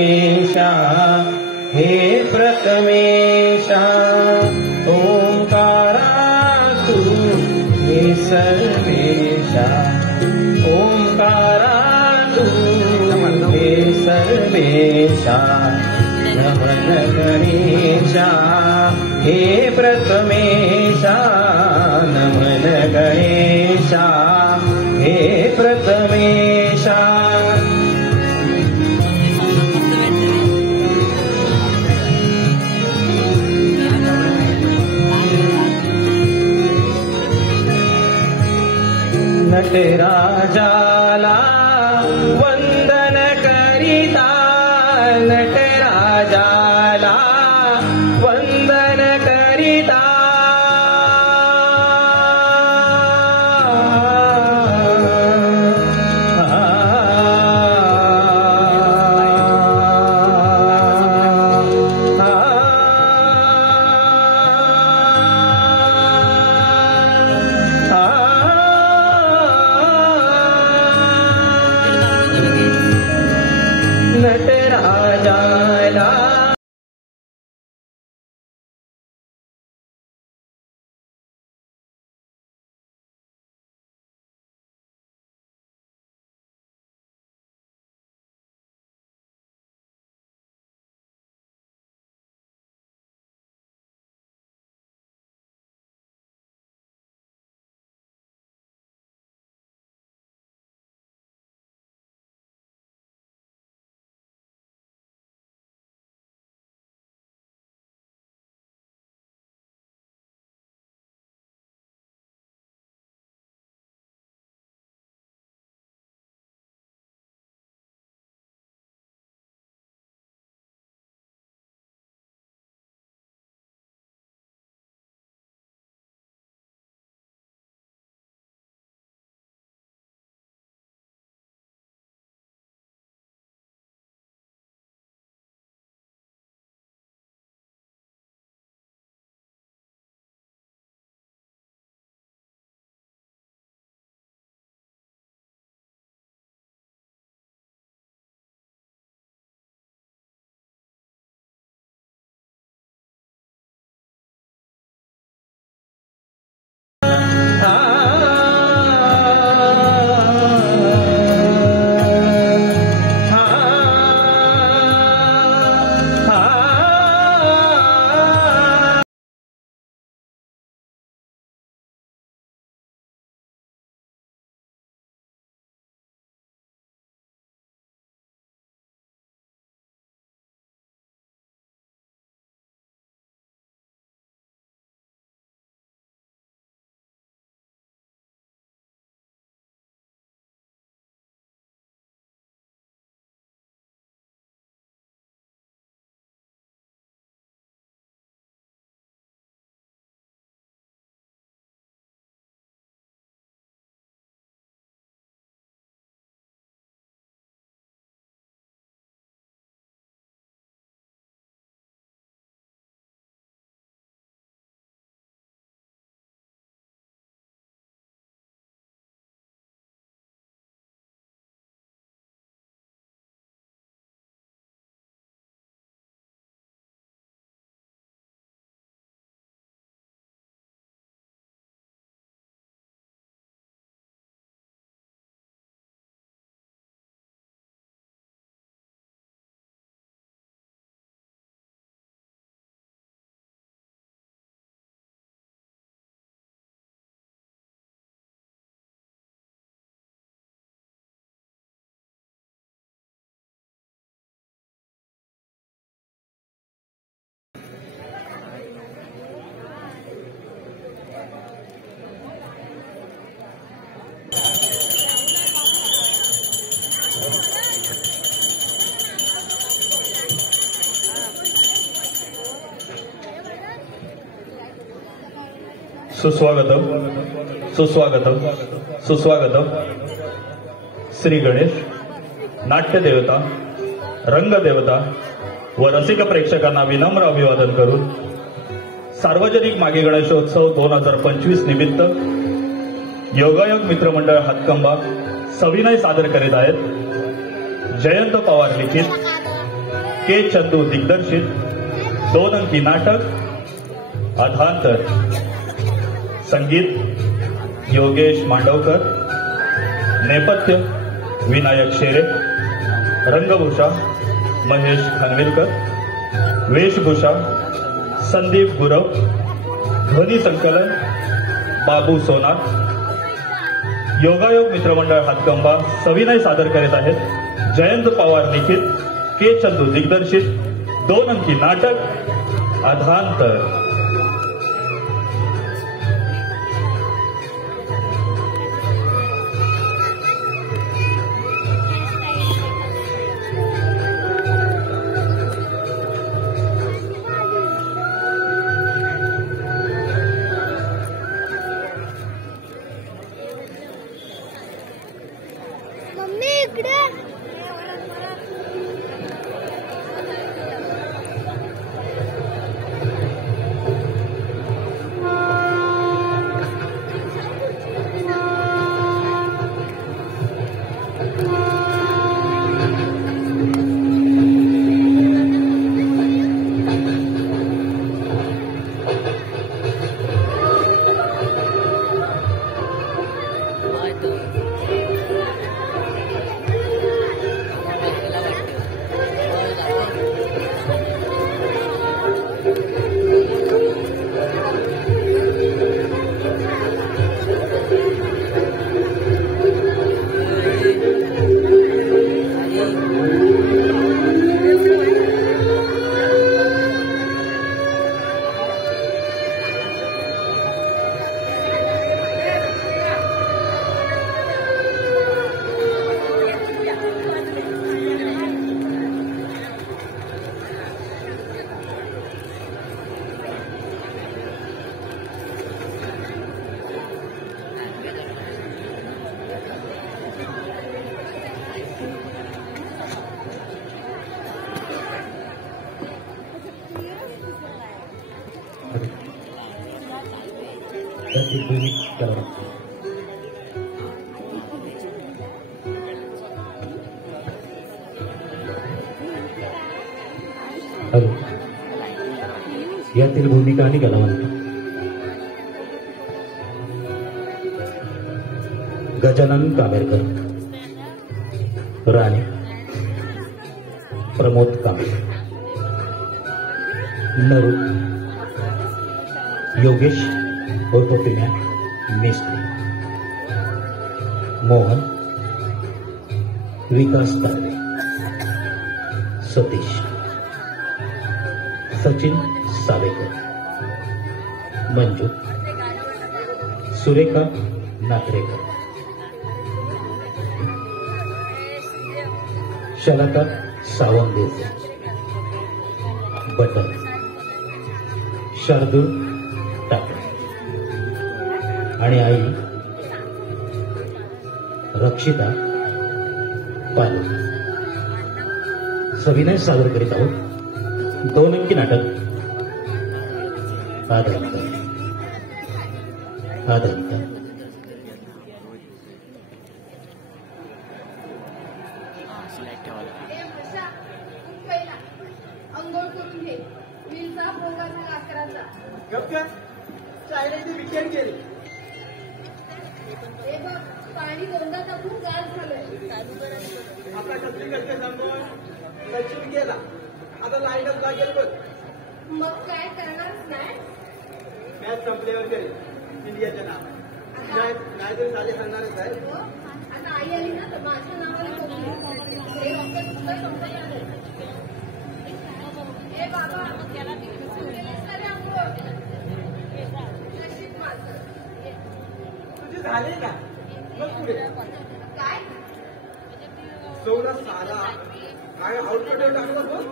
गणेशा हे प्रथमेशा ओंकारातु हे सर्वेशा ओंकारातु हे सर्वेशा नमन गणेशा हे प्रथमेशा नमन गणेशा हे प्रथमेशा नटराजाला वंदन करिता नटराजाला वंदन करिता नटराजाला सुस्वागतम सुस्वागतम सुस्वागतम। श्री गणेश नाट्यदेवता रंगदेवता व रसिक प्रेक्षकांना विनम्र अभिवादन करून सार्वजनिक मागे गणेशोत्सव 2025 निमित्त योगायोग मित्रमंडळ हातकंबा सविनय सादर करीत आहेत। जयंत पवार लिखित के चंदू दिग्दर्शित 2 अंकी नाटक अधांतर. संगीत योगेश मांडवकर. नेपथ्य विनायक शेरे. रंगभूषा महेश खानविलकर. वेशभूषा संदीप गुरव. ध्वनी संकलन बाबू सोनार. योगायोग मित्रमंडळ हातकंबा सविनय सादर करीत आहेत जयंत पवार लिखित के चंदू दिग्दर्शित 2 अंकी नाटक अधांतर. यातील भूमिका आणि कलावंत गजानन कामेरकर. राणी प्रमोद कांबळे. नरू योगेश उर्फ पिण्या मेस्त्री. मोहन विकास तारडे. सतीश सचिन सावेकर. मंजू सुरेखा नागरेकर. शलाका सावंत देसाई. बटन शार्दूल टाकळे. आणि आई रक्षिता पालू. सविनय सादर करीत आहोत 2 अंकी नाटक अधांतर. अधांतर. अंघोळ करून घे. विलचा भोगा झाला 11चा. विचार केले हे बघ पाणी गोंडा टाकून गाळ झालंय. आपला छत्रीकडचे सांगून सचिन गेला. आता लाईटच लागेल बघ. मग काय करणारच नाही. मॅच संपल्यावर करेल इंडियाच्या नाव नाहीतरी साले सांगणारच आहे. हो, आता आई आली ना तर माझ्या नावाला बोलली. हे डॉक्टर सुद्धा संपलं नाही. हे बाबा तू गेलीस का रे अंघोळ? नशीब माझं. तुझे झाले का मग पुढे काय सोडा साला काय आउटपुट टाकलं बघ.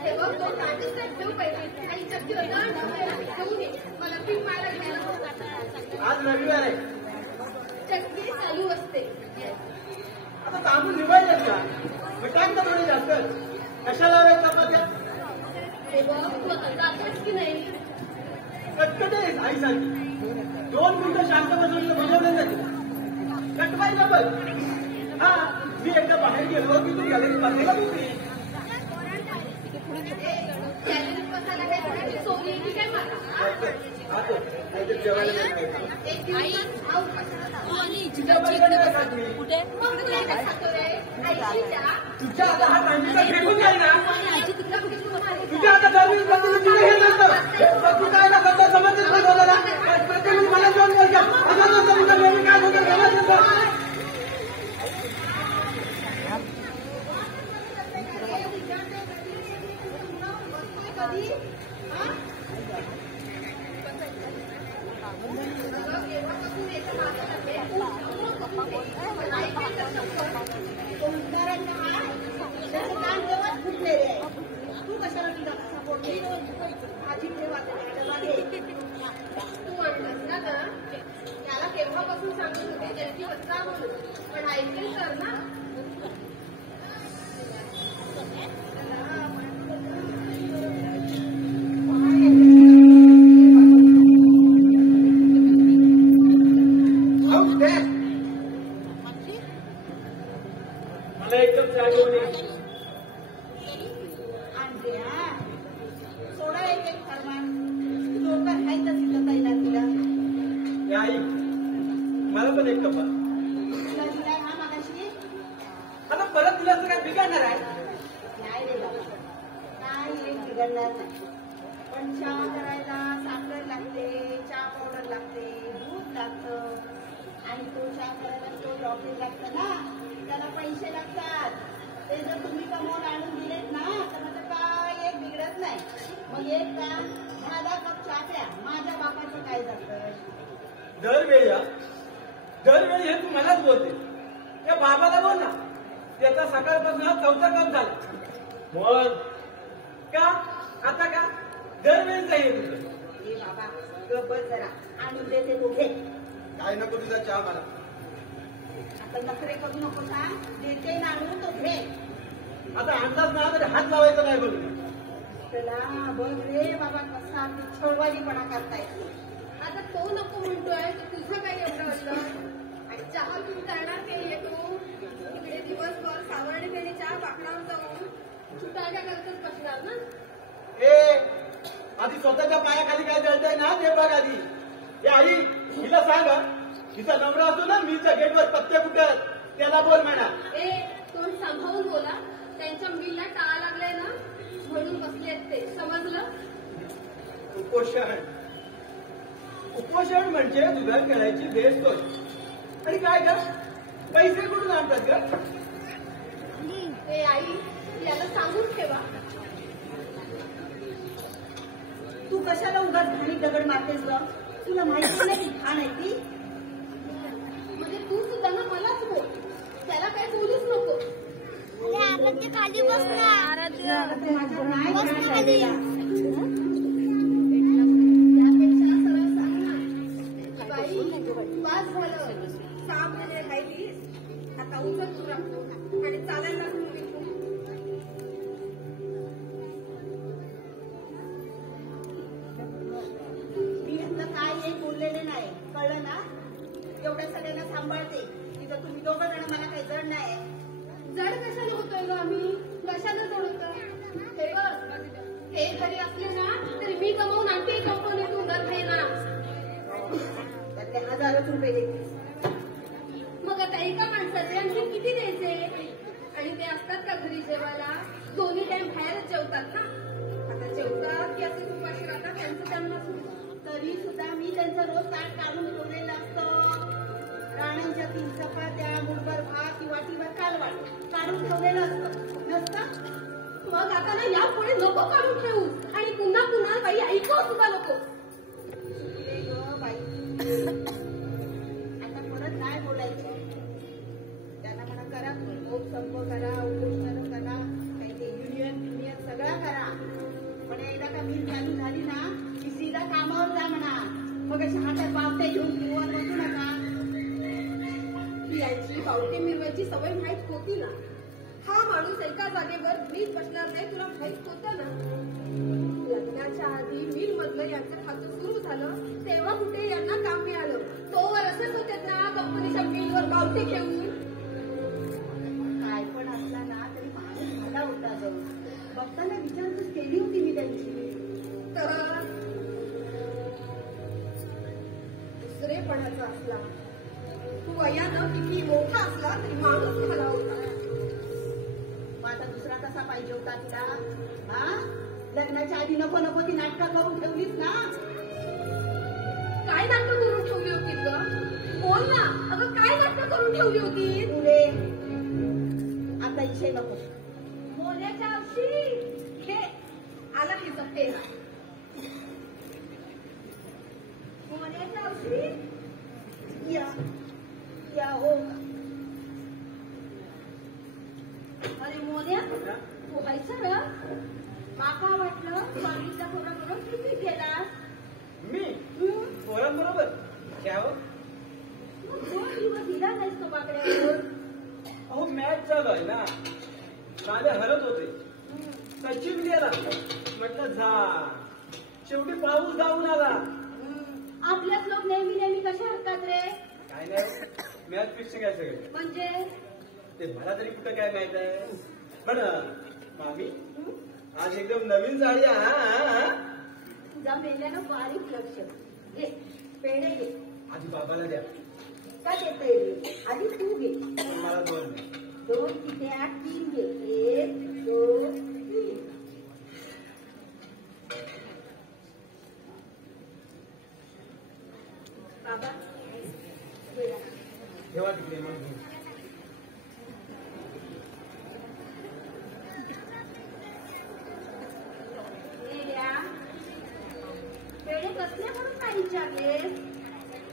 हे बघ तो टाकच नाही ठेवू पाहिजे. आई चक्की ठेवू नये. मला पीक मारायला गेलं. आज रविवार आहे. चक्की चालू असते. आता थांबून निभायचं का मग टाइम तर थोडी जास्त कशाला वेळ चपात्या. हे बघ तू आता जातोस की नाही. कटकट आहे आईसारखी. 2 मिनिटं शांत बसून बजावलं जाते. कटवायला बघ. हा मी एकदा बाहेर गेलो की तू घालायची बाजूला दुसरी. मला काय करायची चोरी येते काय मला खातो नाहीतर जेवायला नाही खायचं. एक दिवस खाऊ कुठे मग तुला काय खातो रे आईच्या तुझ्या आता हा मांडीचा फेकून जाईल ना आईची तुला कुठे मारे तुझ्या आता दरवेळी बघून तुला हे नसतं मग तू काय ना करता समजत नाही बोलायला प्रत्येक मला दोन बोलता असं नसतं तुझं नेहमी काय होतं समजत नसतं. कधी तू कशाला भाजी ठेवा तू आणलास ना तर त्याला केव्हापासून सांगत होते जलदी बसता म्हणून पण ऐकेल तर ना मला एकदम चहा घेऊन ये. सोडा एक एक फरमान लोक आहेत तिथं पहिला तिला ए आई मला पण एक कप तुला दिलाय हा मागाशी आता परत दिलं तर काय बिघडणार आहे. नाही रे बाबा काय एक बिघडणार नाही पण चहा करायला साखर लागते चहा पावडर लागते दूध लागतं आणि तो चहा करायला तो लॉकेट लागतं ना त्याला पैसे लागतात ते जर तुम्ही कमवून आणून दिलेत ना तर माझं काय एक बिघडत नाही मग एक काम 10 कप चहा प्या माझ्या बापाचं काय जातं दरवेळी हे तू मलाच बोलते त्या बाबाला बोल ना त्याचा सकाळपासून हा 4था कप झाला. बोल का आता का दरवेळीच आहे तुझं. हे बाबा गप्प जरा आणून देते कुठे काय नको तुझा चहा मला. आता नखरे करू नको ना देते ना आणून तो घे आता अंदाज नाही तरी हात लावायचा नाही बघ. त्याला बघ रे बाबा कसा छळवालीपणा करताय आता तो नको म्हणतोय तर तुझं काय एवढं वाटलं आणि चहा तू करणार केलीये तू इकडे दिवसभर सावरणे फेरी चहा पाकणार जाऊन चुटाळ्या करतच बसणार ना ए आधी स्वतःच्या पायाखाली काय जळतंय ना ते बघ आधी. ए आई हिला सांग हा. तिचा नवरा असतो ना मीच्या गेटवर पत्ते कुठत त्याला बोल म्हणा. ए तोंड सांभाळून बोला त्यांच्या मिलला टाळा लागलाय ना म्हणून बसले ते समजलं उपोषण म्हणजे दुधा खेळायची बेस्ट होय. आणि काय ग पैसे कुठून आणतात ग. ए आई याला सांगून ठेवा तू कशाला उगाच घाणी दगड मारतेस ग तुला माहिती नाही ती घाण आहे ती म्हणजे तू सुद्धा ना मलाच बोल त्याला काय बोलूच नको खाली बस ना त्यापेक्षा सरळ सांग ना बाई वास झालं 6 महिने राहिलीस आता उचल तू राखतो आणि चालायला लागून मी यातलं काय एक बोललेले नाही कळलं ना एवढ्या सगळ्यांना सांभाळते तिथं तुम्ही दोघं जण मला काही जड नाही जड कशाला होतोय ग आम्ही कशाला जड होतं हे बघ हे जरी असले ना तरी मी कमावून आणते कंपनीतून दर महिना त्यातले 1000 रुपये देते मग आता एका माणसाचे आणखी किती द्यायचे आणि ते असतात का घरी जेवायला दोन्ही टाइम बाहेरच जेवतात ना आता जेवतात की असे उपाशी राहतात त्यांचं त्यांना तरी सुद्धा मी त्यांचं रोज ताट काढून ठेवलेलं असतं राण्यांच्या 3 चपात्या मुठभर भात किंवा वाटीभर कालवाट काढून ठेवलेलं असतं नसतं मग आता ना यापुढे नको काढून ठेवू आणि पुन्हा पुन्हा बाई ऐकू सुद्धा नको चुकले ग बाई आता परत नाही बोलायचं त्यांना म्हणा करा ओप संप करा उपोषण करा काही ते युनियन सगळं करा पण एकदा का मिल चालू झाली ना की सीधा कामावर जा म्हणा मग अशा हातात बावटे घेऊन किंवा बसू नका यायची पावटे मिरवायची सवय माहीत होती ना हा माणूस एका जागेवर नीट बसणार नाही तुला माहीत होतं ना लग्नाच्या आधी मिल मधलं यांचं खातं सुरू झालं तेव्हा कुठे यांना काम मिळालं तोवर असेच होते ना कंपनीच्या मिलवर पावटे घेऊन काय पण असला ना तरी माणूस मला होता जाऊन बघताना विचारपूस केली होती मी त्यांची तर दुसरेपणाचा असला, तू वयानं किती मोठा असला तरी माणूस झाला होता. मग आता दुसरा कसा पाहिजे होता तिला? हा, लग्नाच्या आधी नको नको ती नाटकं करून ठेवलीस ना. काय नाटकं करून ठेवली होती ग? बोल ना. अगं काय नाटकं करून ठेवली होती? पुढे आता इशे नको. मोन्याच्या औषधी घे. आला तिचा पेन. मोन्याच्या औषधी या हो. अरे मोन्या, तू व्हायचं ना. माका वाटलं मागितल्या पोराबरोबर किती गेलास. मी पोरांबरोबर क्या हो? मग 2 दिवस दिला नाहीस तो बाकड्यावर. अहो मॅच चालू आहे ना. माझे हरत होते. सचिन गेला. म्हटलं जा. शेवटी पाऊस जाऊन आला. आपल्याच लोक नेहमी नेहमी कशा हरतात रे? काय नाही, मॅच फिक्स काय सगळे. म्हणजे ते मला तरी कुठं काय माहित आहे. पण मामी आज एकदम नवीन साडी आहे. तुझा मेल्यानं बारीक लक्ष. घे पेढे घे. आधी बाबाला द्या. का देता येईल? आधी तू घे. मला 2 द्या. 2 किती 3 घे. 1 2 3. बाबा बेटा ठेवा तिकडे मग घेऊ. पेढे कसले म्हणून नाही विचारले?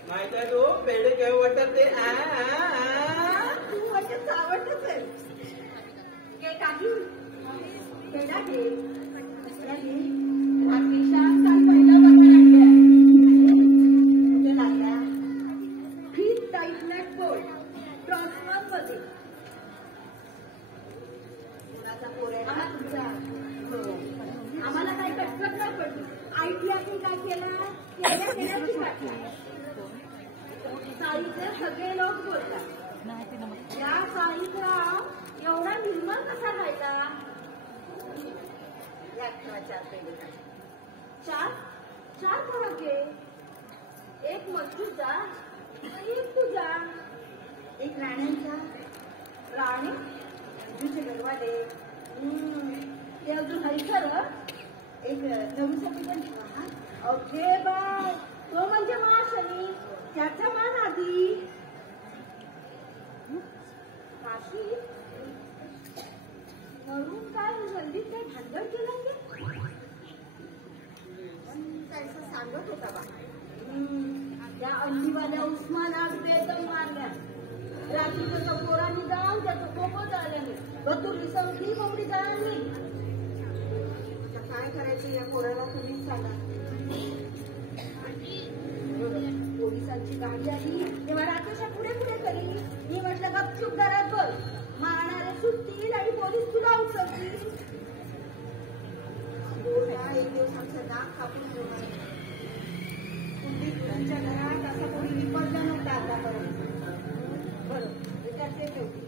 माहित आहे तो पेढे काय वाटतात ते. तू म्हणजे आवडतच आहे. घे काकी पेढा घे. राकेशा काल पहिला कुठे लागल्या? Fit tight nut bolt transform मध्ये. कुणाचा पोर आहे हा ना? तुमचा. आम्हाला काही कटकट नाही पडली. आयटीआयने काय केलं? केल्याची बाकी. साईचे सगळे लोक बोलतात. या साईचा एवढा निर्मळ कसा राहिला? या ठेवा 4 पेढे. 4 फरक आहे. एक मजूरचा आणि एक तुझा. एक राण्यांचा. राणे तुझे गरवाले. ते अजून हरिसर. एक नवीसाठी पण ठेवा. हा, अगे बाय, तो म्हणजे महाशनी. त्याचा मान आधी. काशी म्हणून काय हल्ली काय भांडण केलं की? काहीसं सांगत होता बा. त्या अंडीवाल्या उस्मानात बेदम मारल्या. रात्रीच्या पोरांनी जाऊन त्याचं कोको झाल्याने बतुरली संपली कोंबडी जाळली. आता काय करायचं या पोराला तुम्हीच सांगा. पोलिसांची गाडी आली तेव्हा राकेशा पुढे पुढे करी. मी म्हटलं गपचूप घरात बस. मारणारे सुटतील आणि पोलीस तुला उचलतील. एक दिवस आमचं नाक कापून ठेवणार. तुमच्या घरात असं कोणी विपडलं नव्हतं आतापर्यंत. बरं विचारते ठेवते.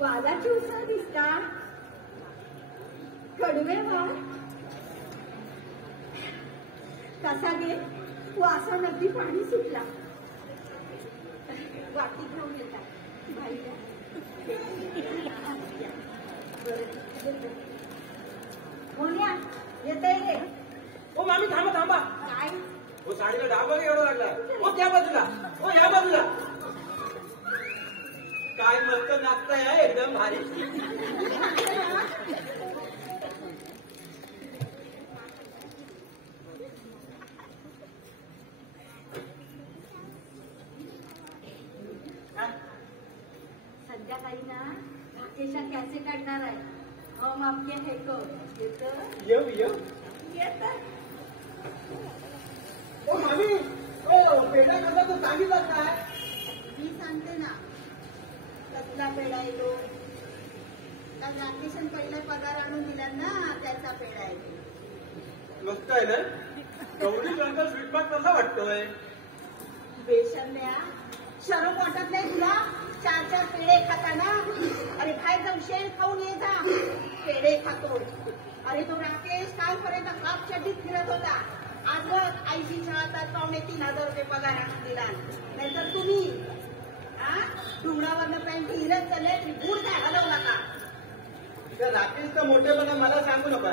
वालाची उसळ दिसता. कडवे वाळ कसा गे. तू असा नदी पाणी सुटला. वाटी घेऊन येतात बाईला. मोन्या येते रे. ओ मामी थांबा थांबा. काय हो साडीला डाग वगैरे एवढा लागला. हो त्या बाजूला. हो या बाजूला. काय मस्त नाचताय हा, एकदम भारी. संध्याकाळी ना राकेशा कॅसे काढणार आहे. हम आपके हे येतं येऊ येऊ. येतं. ओ मामी, ओ पेढा कसा तो सांगितलं काय? मी सांगते ना. का तुला पेढा येतो का राकेशन पहिला पगार आणून दिला ना त्याचा पेढा आहे. मस्त आहे ना. गौरी शंकर स्वीटपाक कसा वाटतोय? बेशर्म्या, शरम वाटत नाही तुला? 4 पेढे खाताना? अरे बाहेर जाऊन शेण खाऊन ये जा. पेढे खातो. अरे तो राकेश कालपर्यंत हाफ चड्डीत फिरत होता. आज बघ आईच्या हातात 3,500 रुपये पगार आणून दिला. नाहीतर तुम्ही डुंगरावरनं पॅन्ट हिरत चालले बूट काय हलवू नका. त्या राकेशचा मोठेपणा मला सांगू नका.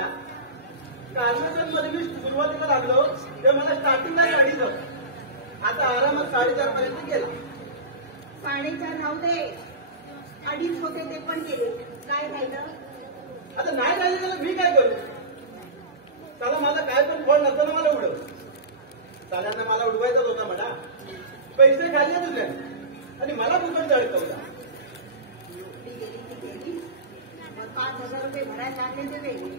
कार्मेशन मध्ये मी सुरुवातीला लागलो ते मला स्टार्टिंगला 4.5 आता आरामात 4.5 पर्यंत गेला. 4.5 राहू दे. 2.5 होते ते पण केले. काय राहिलं? आता नाही राहिले तर मी काय करू? त्याला माझा काय पण फळ नसताना मला उडव. चाल्यांना मला उडवायचाच होता म्हणा. पैसे खाल्ले तुझे आणि मला कुठून अडकवला. गेली ती गेली. मग 5,000 रुपये भरायला लागले ते वेगळे.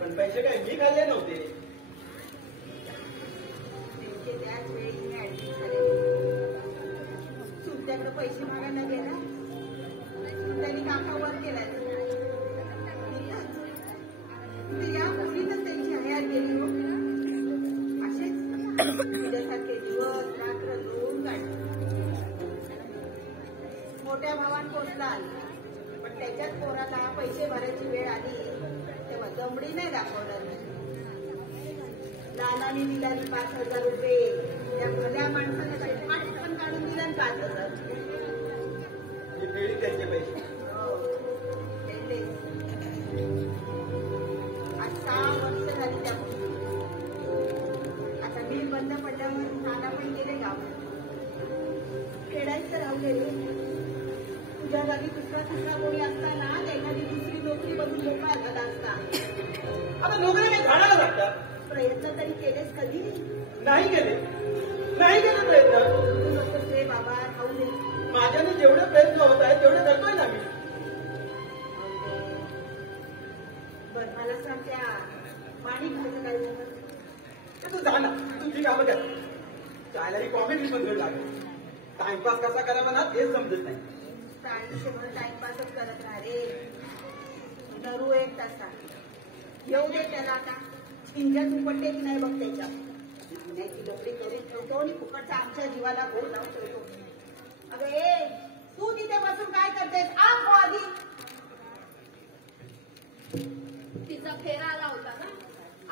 पण पैसे काय मी खाल्ले नव्हते. त्यांचे त्याच वेळी मी ऍडमिट झाले. तुमच्याकडे पैसे मागायला गेला. त्यांनी काका वर केलाय. या मुलीतच त्यांची हयात गेली हो. असेच तुझ्यासारखे दिवस रात्र लोळून काढले. मोठ्या भावान पोचला पण त्याच्याच पोराला पैसे भरायची वेळ आली तेव्हा जमडी नाही दाखवलं. लालाने दिला 5,000 रुपये. त्या भल्या माणसाने काही फाट पण काढून दिला 5,000. मी फेडी त्यांचे पैसे. हो, आज 6 वर्ष झाली त्या मुलीला. आता मिल बंद पडल्यावर नाना पण गेले गावात. खेळायचं राहू गेले. तुझ्या जागी दुसरा कोणी असताना एखादी दुसरी नोकरी बघून मोकळा झाला असता. आता नोकरी काही झाडाला लागतात. प्रयत्न तरी केलेस कधी? नाही केले प्रयत्न. तू नकोस रे बाबा, खाऊ दे. माझ्याने जेवढे प्रयत्न होत आहेत तेवढे करतोय ना मी. बर मला सांग त्या पाणी घ्यायचं काय झालं? ते तू जा ना. तुझी कामं कर. चायला ही कॉमेडी पण घड लागेल. टाइमपास कसा करावा ना तेच समजत नाही. आयुष्यभर टाइमपासच करत राहा रे. नरू 1 तासा येऊ दे त्याला. आता इंजन उपटते की नाही बघ त्याच्या. पुण्याची डबडी करून ठेवतो आणि फुकटचा आमच्या जीवाला गोड लावून ठेवतो. अगं ए, तू तिथे बसून काय करतेस? आप हो आधी. तिचा फेरा आला होता ना.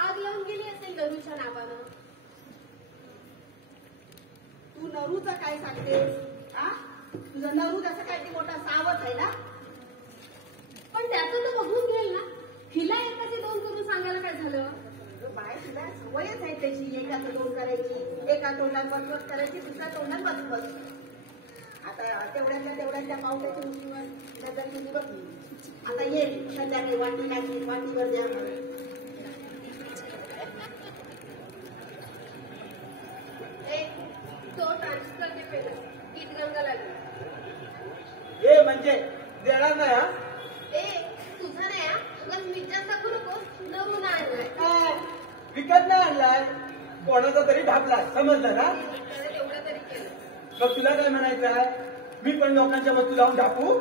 आग लावून गेली असेल नरूच्या नावानं. तू नरूचं काय सांगतेस? तुझं नरू जसं काय ती मोठा सावध आहे ना. पण त्याचं तर बघून घेईल ना. हिला एकाचे 2 करून सांगायला काय झालं? बाय तुला सवयच आहे त्याची. एकाचं 2 करायची. एका तोंडात बसबस करायची, दुसऱ्या तोंडात बसबस. आता तेवढ्या पावट्याच्या उशीवर नजर गेली बघ. आता ये संध्याकाळी वाटी लागली. वाटीवर द्या मला. तो ट्रान्सफर ते पेलं गीत गंगा लागली. हे म्हणजे देणार नाही. तुझं नाही उगाच विचार दाखवू नको. नमुना आणलाय. विकत नाही आणलाय. कोणाचा तरी ढापलाय. समजलं ना? एवढं तरी केलं. मग तुला काय म्हणायचं आहे? मी पण लोकांच्या वस्तू लावून टाकू?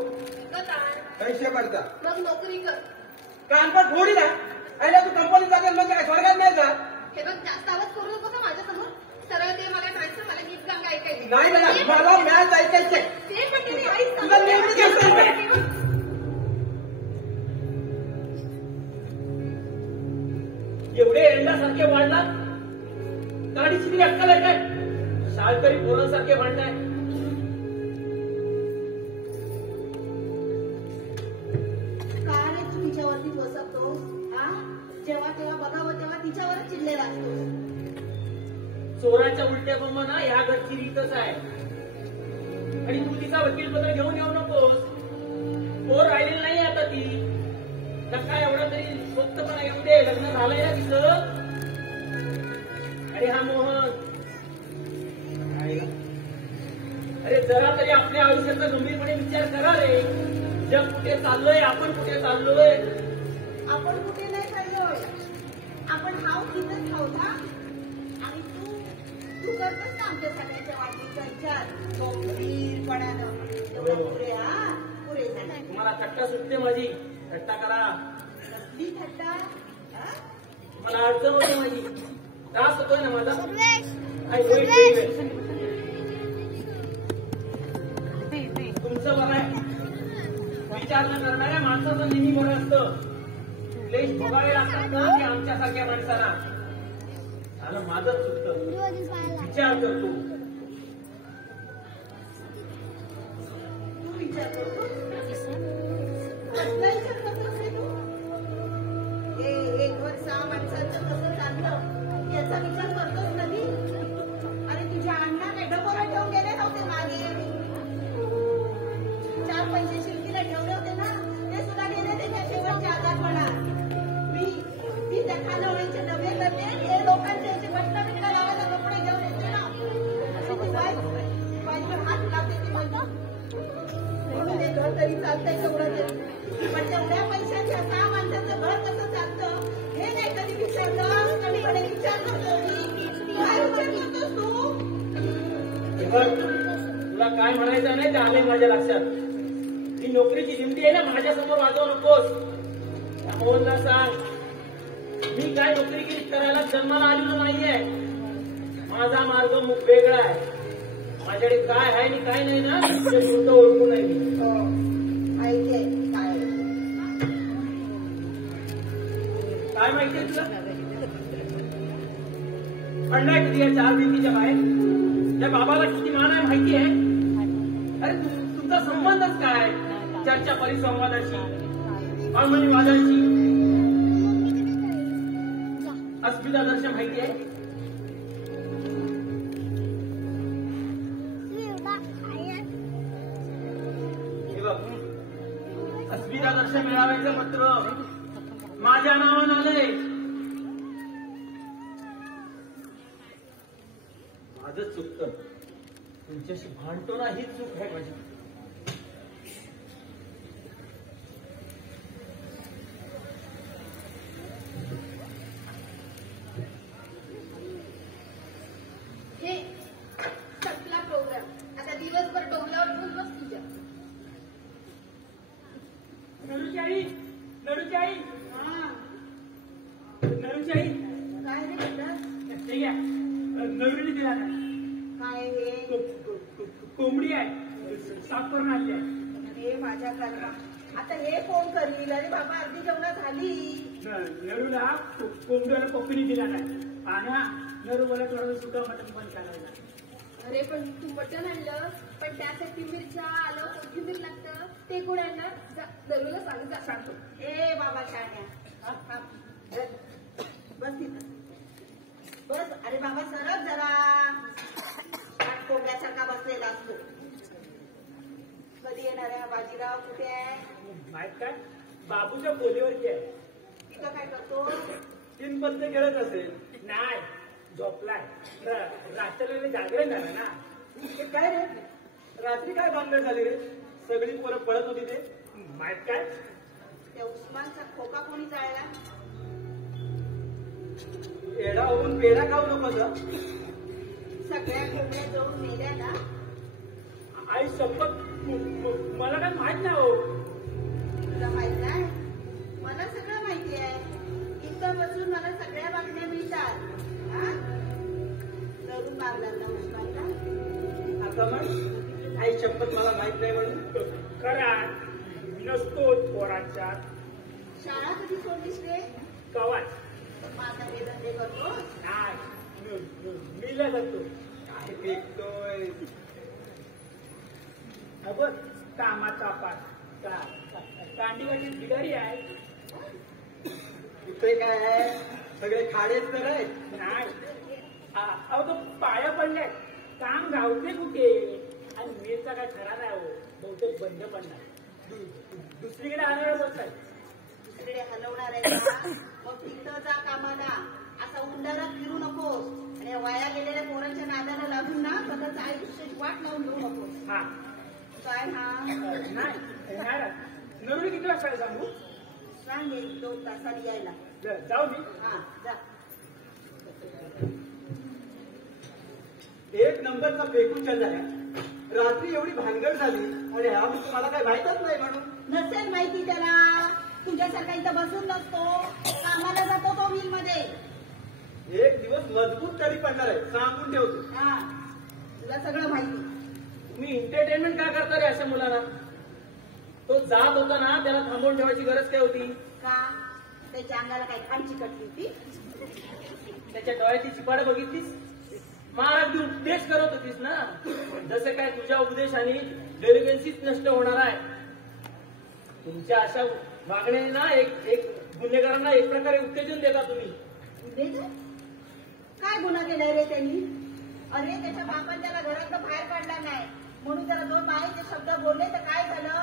पैसे पडतात. मग नोकरी कर. कानपट फोडी ना. आयला तू कंपनीत जाते म्हणजे काय स्वर्गात नाही जात? हे बघ जास्त आवाज करू नको का माझ्यासमोर. सरळ ते मला ट्रान्सफर. मला गीत गंगा ऐकायची. नाही मला मॅच ऐकायचंय. ते पण तिने आईच तुला नेहमी सांगितलं. एवढे एंडासारखे वाढलात. गाडीची ती अक्कल आहे काय? शाळकरी पोरांसारखे वाढलाय. का रे तू तिच्यावरती बसवतोस? जेव्हा तेव्हा बघावं तेव्हा तिच्यावरच चिडलेला असतो. चोराच्या उलट्या बोंबाना ह्या घरची रीतच आहे. आणि तू तिचा वकीलपत्र घेऊन येऊ नकोस. पोर राहिलेली नाही आता ती. नका एवढा तरी स्वस्तपणा येऊ दे. लग्न झालंय ना तिचं. अरे हा मोहन, अरे जरा तरी आपल्या आयुष्याचा गंभीरपणे विचार करा रे. जग कुठे चाललोय, आपण कुठे चाललोय. आपण कुठे नाही चाललोय. आपण हाव तिथंच खाऊ ना. आणि तू करतोस ना आमच्या सगळ्यांच्या वाढीचा विचार गंभीरपणानं. तेवढा पुरे पुरे झाला. तुम्हाला चला थट्टा सुटते माझी. थट्टा करा. कसली थट्टा? हा? मला अडचण होते माझी. त्रास होतोय ना माझा. आई, wait, wait, wait. तुमचं बरं आहे. विचार न करणाऱ्या माणसाचं नेहमी बरं असतं. क्लेश भोगावे लागतात ना की आमच्यासारख्या माणसाला. झालं माझंच चुकतं. विचार करतो. तू विचार करतो? कसला विचार करतोस रे तू? हे घर 6 माणसांचं कसं चाललं याचा विचार करतोस कधी? आणि तुझ्या अण्णा काय डबोरा ठेवून गेले नव्हते मागे? 4 पैसे शिल्पीला ठेवले होते ना, ते सुद्धा गेले त्याच्या शेवटच्या आजारपणा. मी त्या खानावळीचे डबे करते, हे लोकांचे याचे बटणं बिटणं लावायला कपडे घेऊन येते ना. अशी ती बाईवर हात लागते ती म्हणतो. म्हणून हे घर तरी चालतंय तेवढं तरी. पण तेवढ्या पैशाच्या 6 माणसाचं घर कसं चालतं हे नाही कधी विचारलं. कधीकडे विचार करतो मी. काय विचार करतोस तू? हे बघ, तुला काय म्हणायचं नाही ते आले माझ्या लक्षात. ही नोकरीची हिंदी आहे ना माझ्यासमोर वाजवू नकोस. मोहनला सांग मी काय नोकरी करायला जन्माला आलेलो नाहीये. माझा मार्ग वेगळा आहे. माझ्याकडे काय आहे आणि काय नाही ना ते सुद्धा ओळखू नाही मी. हो, माहितीये काय. काय माहितीये तुला? अण्णा किती आहे 4 भिंतीच्या बाहेर. त्या बाबाला किती मान आहे माहिती आहे? अरे तुमचा संबंधच काय? चर्चा परिसंवादाची, अमनीवादाची, अस्मिता दर्शन माहिती आहे? हे बघ, अस्मिता दर्शन मिळावायचं पत्र माझ्या नावानं आलंय. माझंच चुकतं. तुमच्याशी भांडतो ना हीच चूक आहे माझी. हे संपला प्रोग्राम. आता दिवसभर डोंगरावर घेऊन बस तुझ्या. नरूचाई, नरूचाई, नरूचाई, काय रे बेटा? ठीक आहे. नवरीने दिला नाही. काय हे? कोंबडी आहे, साफ करून आणली आहे. हे माझ्या कर्मा. आता हे कोण करील? अरे बाबा अर्धी जेवणा झाली. नरूला कोंबडीला पप्पीने दिला नाही. आणि नरू मला थोडं सुका मटण पण करायला. अरे पण तू मटण आणलं, पण त्यासाठी मिरच्या, आलं, कोथिंबीर लागतं. ते कोण आणणार? दरूला सांगतो. ए बाबा शाण्या, बस तिथं बस. अरे बाबा सरळ जरा. कोंबड्यासारखा बसलेला असतो. कधी येणार आहे बाजीराव? कुठे आहे? माहित काय? बाबूच्या बोलीवरती आहे. तिथं काय करतो? 3 पत्ते खेळत असेल. नाही, झोपलाय. रात्री जागरण झालं ना. हे काय रे? रात्री काय भानगड झाली रे? सगळी पोरं पळत होती ते. माहित काय? त्या उस्मानचा खोका कोणी जाळला? एडा होऊन पेढा खाऊ नको जा. सगळ्या कोंबड्या जाऊन मेल्या ना. आई शपथ मला काय माहित नाही हो. तुला माहित नाही? मला सगळं माहिती आहे. इथं बसून मला सगळ्या बातम्या मिळतात. हा? तरुण मारला ना उस्मानला. आता मग आई शपथ मला माहित नाही म्हणून. करा नसतो पोराच्या. शाळा कधी सोडलीस रे? कवाच माझा हे धंदे करतो. नाही मिला जातो. काय फेकतोय? बघ कामाचा पाठ कांडीवाची भिगारी आहे. इथे काय आहे? सगळे खाडेच तर आहेत. नाही अहो तो पाया पडलाय. काम गावते कुठे? आणि मेलचा काय खरा नाही हो. बहुतेक बंद पडणार. दुसरीकडे आणणार बघ काय. दुसरीकडे हलवणार आहे का? मग तिथं जा कामाला. असा उंडारात फिरू नकोस. आणि वाया गेलेल्या पोरांच्या नादाला लागून ना स्वतःचं आयुष्याची वाट लावून घेऊ नकोस. हा काय हा? नाही नरुडी किती वाजता सांगू? सांग 1-2 तासांनी यायला. जाऊ मी. हा जा. 1 नंबरचा फेकून झाल्या. रात्री एवढी भानगड झाली आणि ह्या तुम्हाला काय माहितच नाही म्हणून. नसेल इथं बसून नसतो, कामाला जातो तो मिल मध्ये. एक दिवस मजबूत तरी पडणार आहे, सांगून ठेवतो. हा, तुला सगळं माहिती. तुम्ही एंटरटेनमेंट काय करता रे अशा मुलांना? तो जात होता ना, त्याला थांबवून ठेवायची गरज काय होती? का त्याच्या अंगाला काही खांची कटली होती? त्याच्या डोळ्याची चिपाड बघितलीस? महाराज उपदेश करत होतीस ना, जसं काय तुझ्या उपदेशाने डेलिव्हन्सीच नष्ट होणार आहे. तुमच्या अशा वागण्याने ना एक गुन्हेगारांना एक प्रकारे उत्तेजन देता तुम्ही. गुन्हेगार? काय गुन्हा केलाय रे त्यांनी? अरे त्याच्या बापाने त्याला घरातनं बाहेर काढला नाही म्हणून त्याला दोन मायेचे शब्द बोलले तर काय झालं?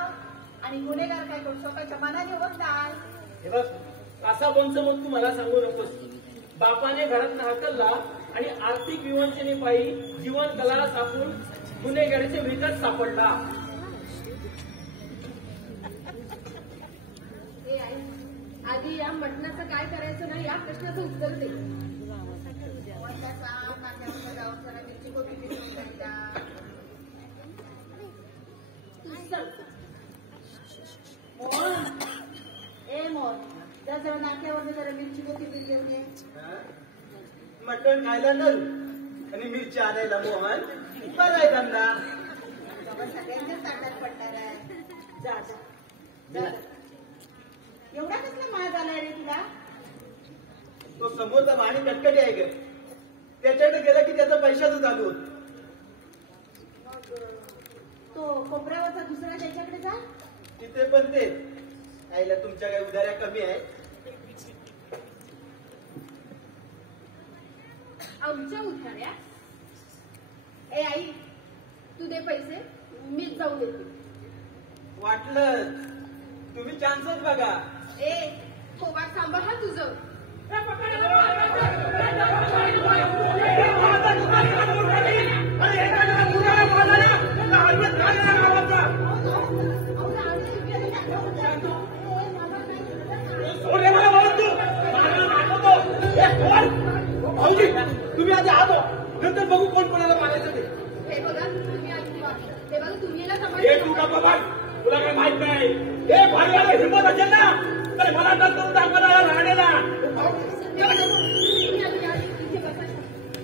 आणि गुन्हेगार काय करू स्वतःच्या मनाने होत नाही. हे बघ, असा बोंच मग तू मला सांगू नकोस. बापाने घरात हाकलला आणि आर्थिक विवंचनेपायी जीवन कला सापून गुन्हेगारीच्या विळख्यात सापडला. ए आई, आधी या मटणाचं काय करायचं ना या प्रश्नाचं उत्तर दे. जर नाक्यावर जरा मिरची कोथिंबीर घेऊन ये. मटण खायला नरू आणि मिरची आणायला मोहन. बरं आहे धंदा. सगळ्यांनाच ताटात पडणार आहे. जा जा जा. एवढा कसला माज आलाय रे तुला? तो समोरचा माणी कटकटी आहे ग, त्याच्याकडे गेला की त्याचं पैशाचं चालू होत. मग तो कोपऱ्यावरचा दुसरा त्याच्याकडे जा. तिथे पण ते आईला तुमच्या काही उधाऱ्या कमी आहेत. आमच्या उधाऱ्या? ए आई, तू दे पैसे, मीच जाऊन देते. वाटलं तुम्ही चान्सच बघा. ए थोबाड सांभाळ हा तुझं. तुम्ही आधी आलो नंतर बघू कोण कोणाला मारायचं ते. हे बघा तुम्ही आधी वा. हे बघा तुम्ही याला हे तू का बाबा, तुला काय माहित नाही? हे भारीवाला हिंमत असेल ना तर मला नंतर दाखवायला राहण्याला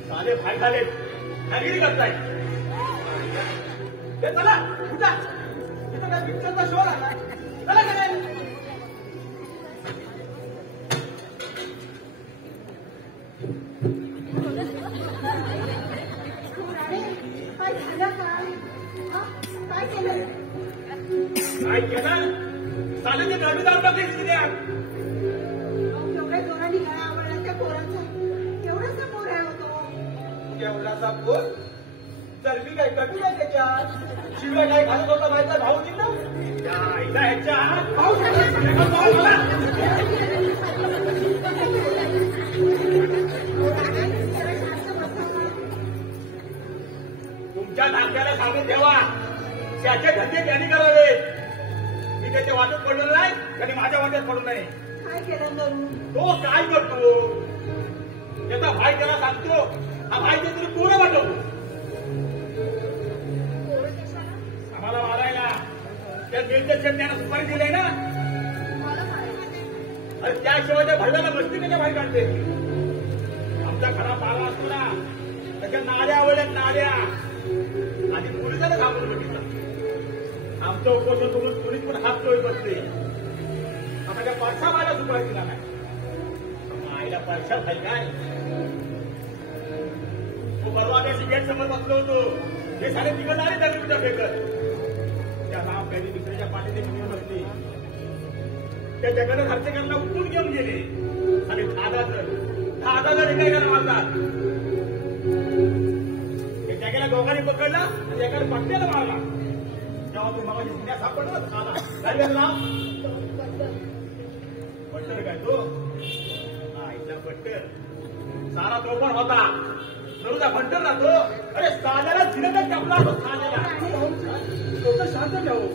साधे भाई झाले कागिरी करताय. हे चला उठा, इथं काय पिक्चरचा शो आला. चला काय काय झालं काय? काय केलं? काय केलं? सालेचे गर्मीदार टाकलीस उद्या. एवढ्या जोराने गळा आवडला त्या पोराचा. केवढासा पोर आहे होतो. केवढाचा पोर? चरबी काय कमी आहे त्याच्यात? शिवाय काय घालत होता माहिती भाऊ तिथं? ह्याच्या तुमच्या नात्याला सांगून ठेवा, त्याचे धंदे त्यांनी करावे. मी त्याच्या वाटेत पडलो नाही, त्यांनी माझ्या वाटेत पडू नये. काय केलं नरू? तो काय करतो? त्याचा भाई त्याला सांगतो, हा भाई ते तरी पूर्ण वाटवतो आम्हाला मारायला. त्या निर्देश त्यांना सुपारी दिली ना, आणि त्याशिवाय त्या भरल्याला मस्ती त्याच्या भाई काढते. आमचा खरा पाला असतो ना, त्याच्या नाड्या आवडल्यात नाड्या. आणि पोलिसाला घाबरून बघितलं. आमचं उपोषण करून पोलीस पण हात चोळी बसले. आता त्या परशा मायला सुपारी दिला नाही. आईला परशा खाई काय? तो परवान्याशी गेट समोर बसलो होतो. हे सारे तिघं आले त्या तुमच्या फेकत. त्या नाव कधी दुसऱ्याच्या पाठीने घेऊन बसली. त्या जगाला खर्च करायला उठून घेऊन गेले आणि दहा एकाला मारतात. जगाला दोघांनी पकडला आणि एकाला पट्ट्याला मारला. तेव्हा तू मला जिंकण्या सापडला खाला काय करला? पट्टर काय तो? आईचा पट्टर सारा तो पण होता. नरूचा फंटर ना तो. अरे साल्याला दिलं टपला तो साल्याला. तो तर शांत ठेवू.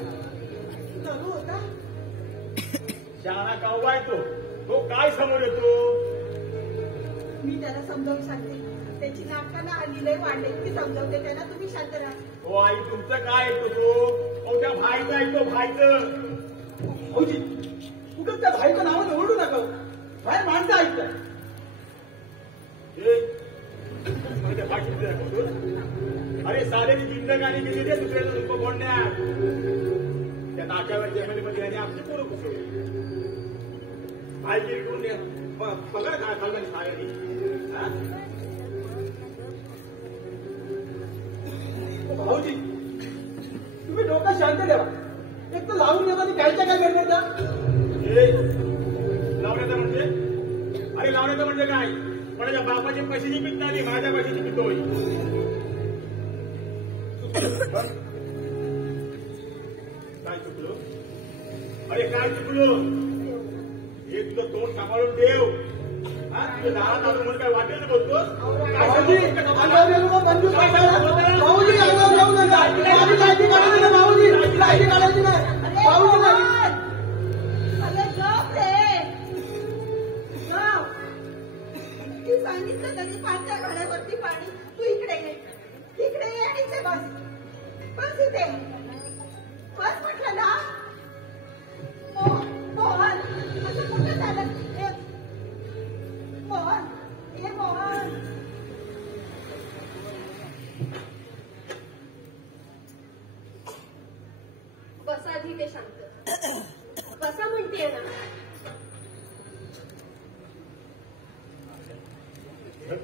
नरू होता? शहाणा कावबाय तो काय समोर येतो? मी त्याला समजावून सांगते. त्याची नाकाला आली लय वाढले ती समजावते त्याला. तुम्ही शांत राहा. हो आई, तुमचं काय ऐकतो तो? त्या भाईचं ऐकतो भाईचं. भाऊजी कुठं त्या भाईचं नाव जिंदगानी गेली ते दुसऱ्याचं दुःख बोलण्यात. त्या नाट्यावर जमिनीमध्ये आणि आमची पोरं घुसवली. भाईगिरी करून पगार काय खाल्ला साऱ्यांनी. भाऊजी तुम्ही डोकं शांत द्यावा. एक तर लावून येताना कायच्या काय गडबडता. लावण्याचं म्हणजे अरे लावण्याचं म्हणजे काय. कोणाच्या बापाची पैशाची पित नाही माझ्या पैशाची पितोय. काय चुकलो अरे काय चुकलो. हे तुझं तोंड सांभाळून ठेव. तुझं दहा चालू म्हणून काय वाटेल बोलतोस. सांगितलं तरी पाचच्या घड्यावरती पाणी. तू इकडे ये आणि इथे बस. बस इथे बस म्हटलं ना. मोहन असं कुठं झालं. मोहन हे मोहन बसा आधी ते शांत बसा म्हणतेय ना.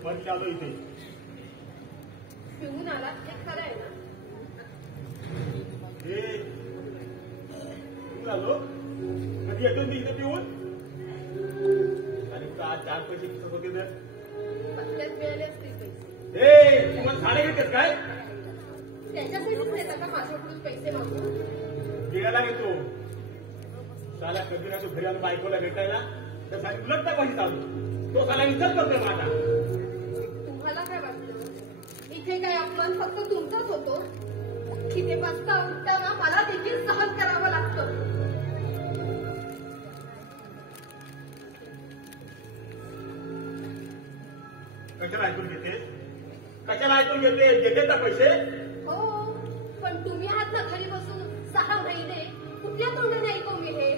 पण आलो इथे पिऊन आला हे खरं आहे ना. हे आलो कधी येतो मी इथे पिऊन. आणि आज 4 पैसे किती होते तर पत्त्यात मिळाले असतील पैसे. हे तू मला साडे घेतेस काय. त्याच्यासाठीच येतात का माझ्याकडून पैसे मागून. गिळायला घेतो साला. कधी ना तू घरी आणून बायकोला भेटायला तर साली उलट पैसे चालू. तो साला विचार करतोय माझा. तुम्हाला काय वाटतं इथे काय अपमान फक्त तुमचाच होतो. इथे बसता उठताना मला देखील सहन करावं लागतं. कशाला ऐकून घेते. कशाला ऐकून घेते. घेते का पैसे. हो पण तुम्ही आहात ना घरी बसून 6 महिने. कुठल्या तोंडाने ऐकू मी हे.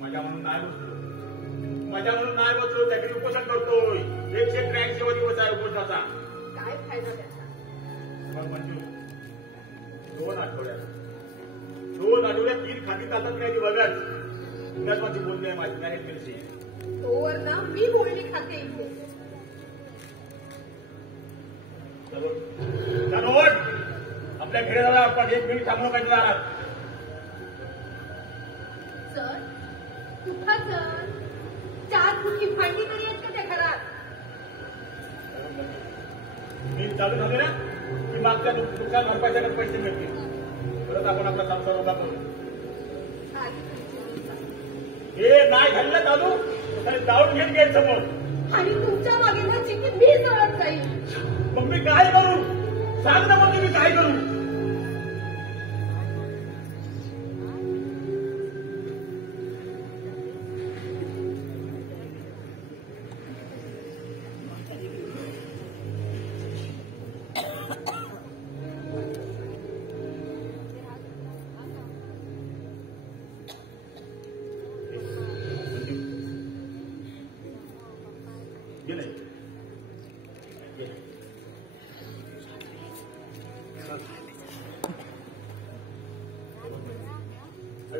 माझ्या म्हणून नाही बसलो. माझ्या म्हणून नाही बसलो. त्याकडे उपोषण करतोय. 183 वा दिवस आहे उपोषणाचा. काय फायदा त्याचा. मग म्हणजे 2 आठवड्यात 3 खाती जातात काय ती बघत. त्याच माझी बोलणी आहे माझी मॅनेज केली. तोवर ना मी बोलणी खाते इथे. चलो आपल्या घरी जाऊया आपण. 1 मिनिट थांबलो पाहिजे दारात. सर कुठं सर 4 फुटकी भांडी तरी आहेत का त्या घरात. मी चालू झाले ना की मागच्या नुकसान भरपाईसाठी पैसे मिळतील. परत आपण आपला संसार उभा करू. हे नाही घाललं चालू तर जाऊन घेऊन गेट समोर. आणि तुमच्या मागे ना चिकी मी जळत जाईल. मग मी काय करू. सांग ना मग मी काय करू.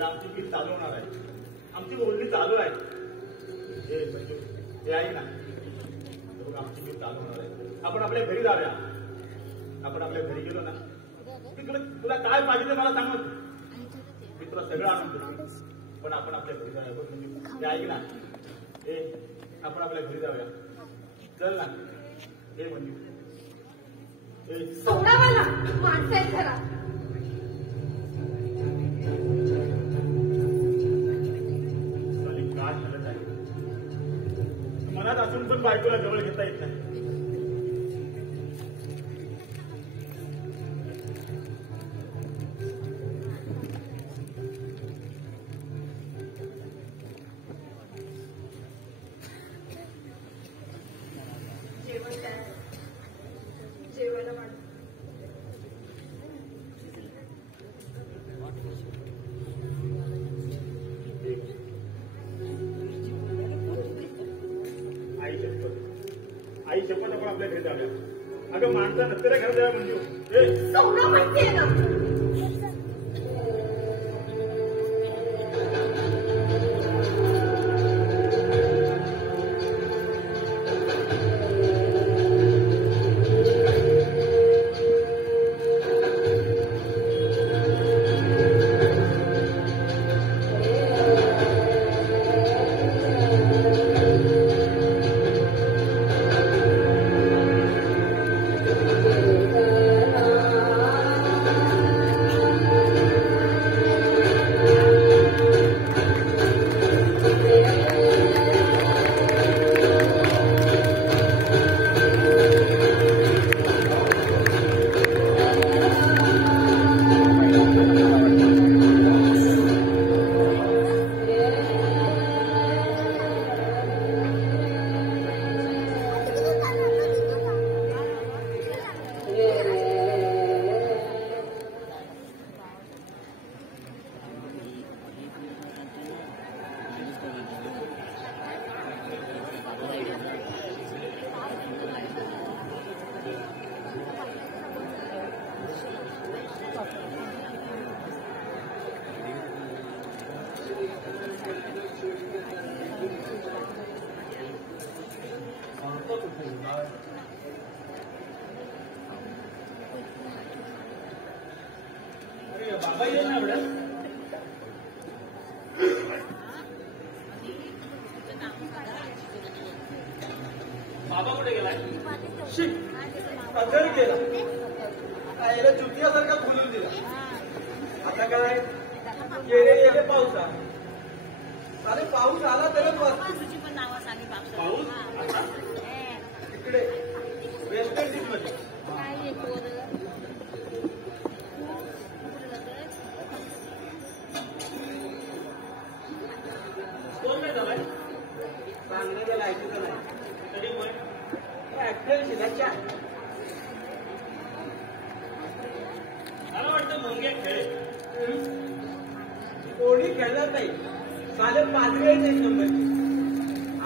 आमची पीठ चालू होणार आहे. आमची बोलणी चालू आहे. हे आहे ना आमची पीठ चालू होणार आहे. आपण आपल्या घरी जाऊया. आपण आपल्या घरी गेलो ना की तुला काय पाहिजे ते मला सांगत. मी तुला सगळं आणून देतो. पण आपण आपल्या घरी जाऊया. म्हणजे आहे ना हे आपण आपल्या घरी जाऊया. चल ना हे म्हणजे सोडा मला माणसं आहेत घरात. मनात असून पण बायकोला जवळ घेता येत नाही. जेवायला वाढ. आई शपथ आपण आपल्या घरी जाऊया. अगं माणसा नसलेल्या घरात द्या म्हणजे तुला माहितीये ना बाबा येईल ना एवढ्यात बाबा कुठे गेलाय शिक अगदी केला याला चुकीयासारखा खुलून दिला आता काय गेले गेले पाऊसा अरे पाऊस आला तरच वाचतो पाऊस आता इकडे वेस्ट इंडिज मध्ये कोण नाही झालाय सांगण्याचं लायकीचं नाही तरी पण ऍक्टर शिलाच्या मला वाटतं मुंग्या खेळ कोणी खेळणार नाही साले पाचवे एक नंबर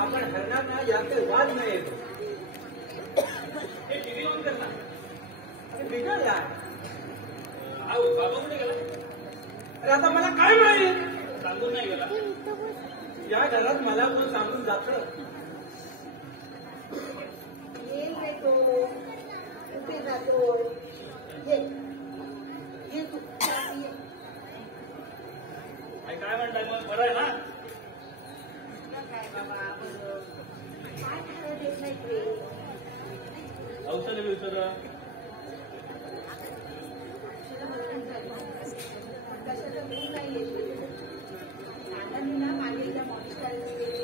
आपण हरणार ना यात वाद नाही येतो हे टीव्ही ऑन करणार अरे बिघडला आहो बाबा कुठे गेला अरे आता मला काय माहिती सांगून नाही गेला या घरात मला कोण सांगून जात येईल रे तो कुठे जातो ये ये तू ये काय म्हणताय मग बरं आहे ना काय बाबा बरं काय खरं देत नाही रे औषध बिवषध कशाचं मी नाही येत आता मी ना मागे एकदा मॉनिस्टरला गेली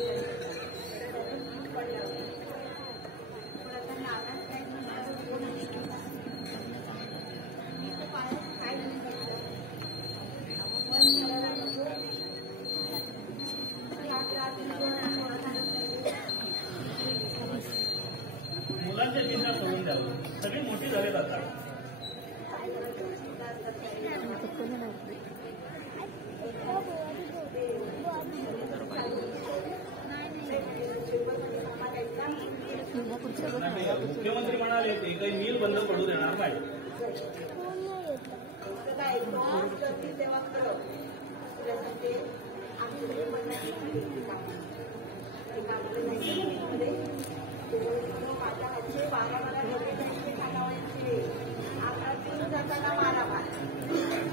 पडलं पण आता नागात काय मी तर पायात काय नाही घेतलं मन करायला नको मुलांच्या चिंता सोडून द्यावं सगळी मोठी झालेत आता मुख्यमंत्री म्हणाले ते काही मिल बंद पडू देणार नाही काय करतील तेव्हा खरं त्यासाठी आम्ही माझ्या हातचे 12 डबे खालावायचे आता तिथून जाताना मारा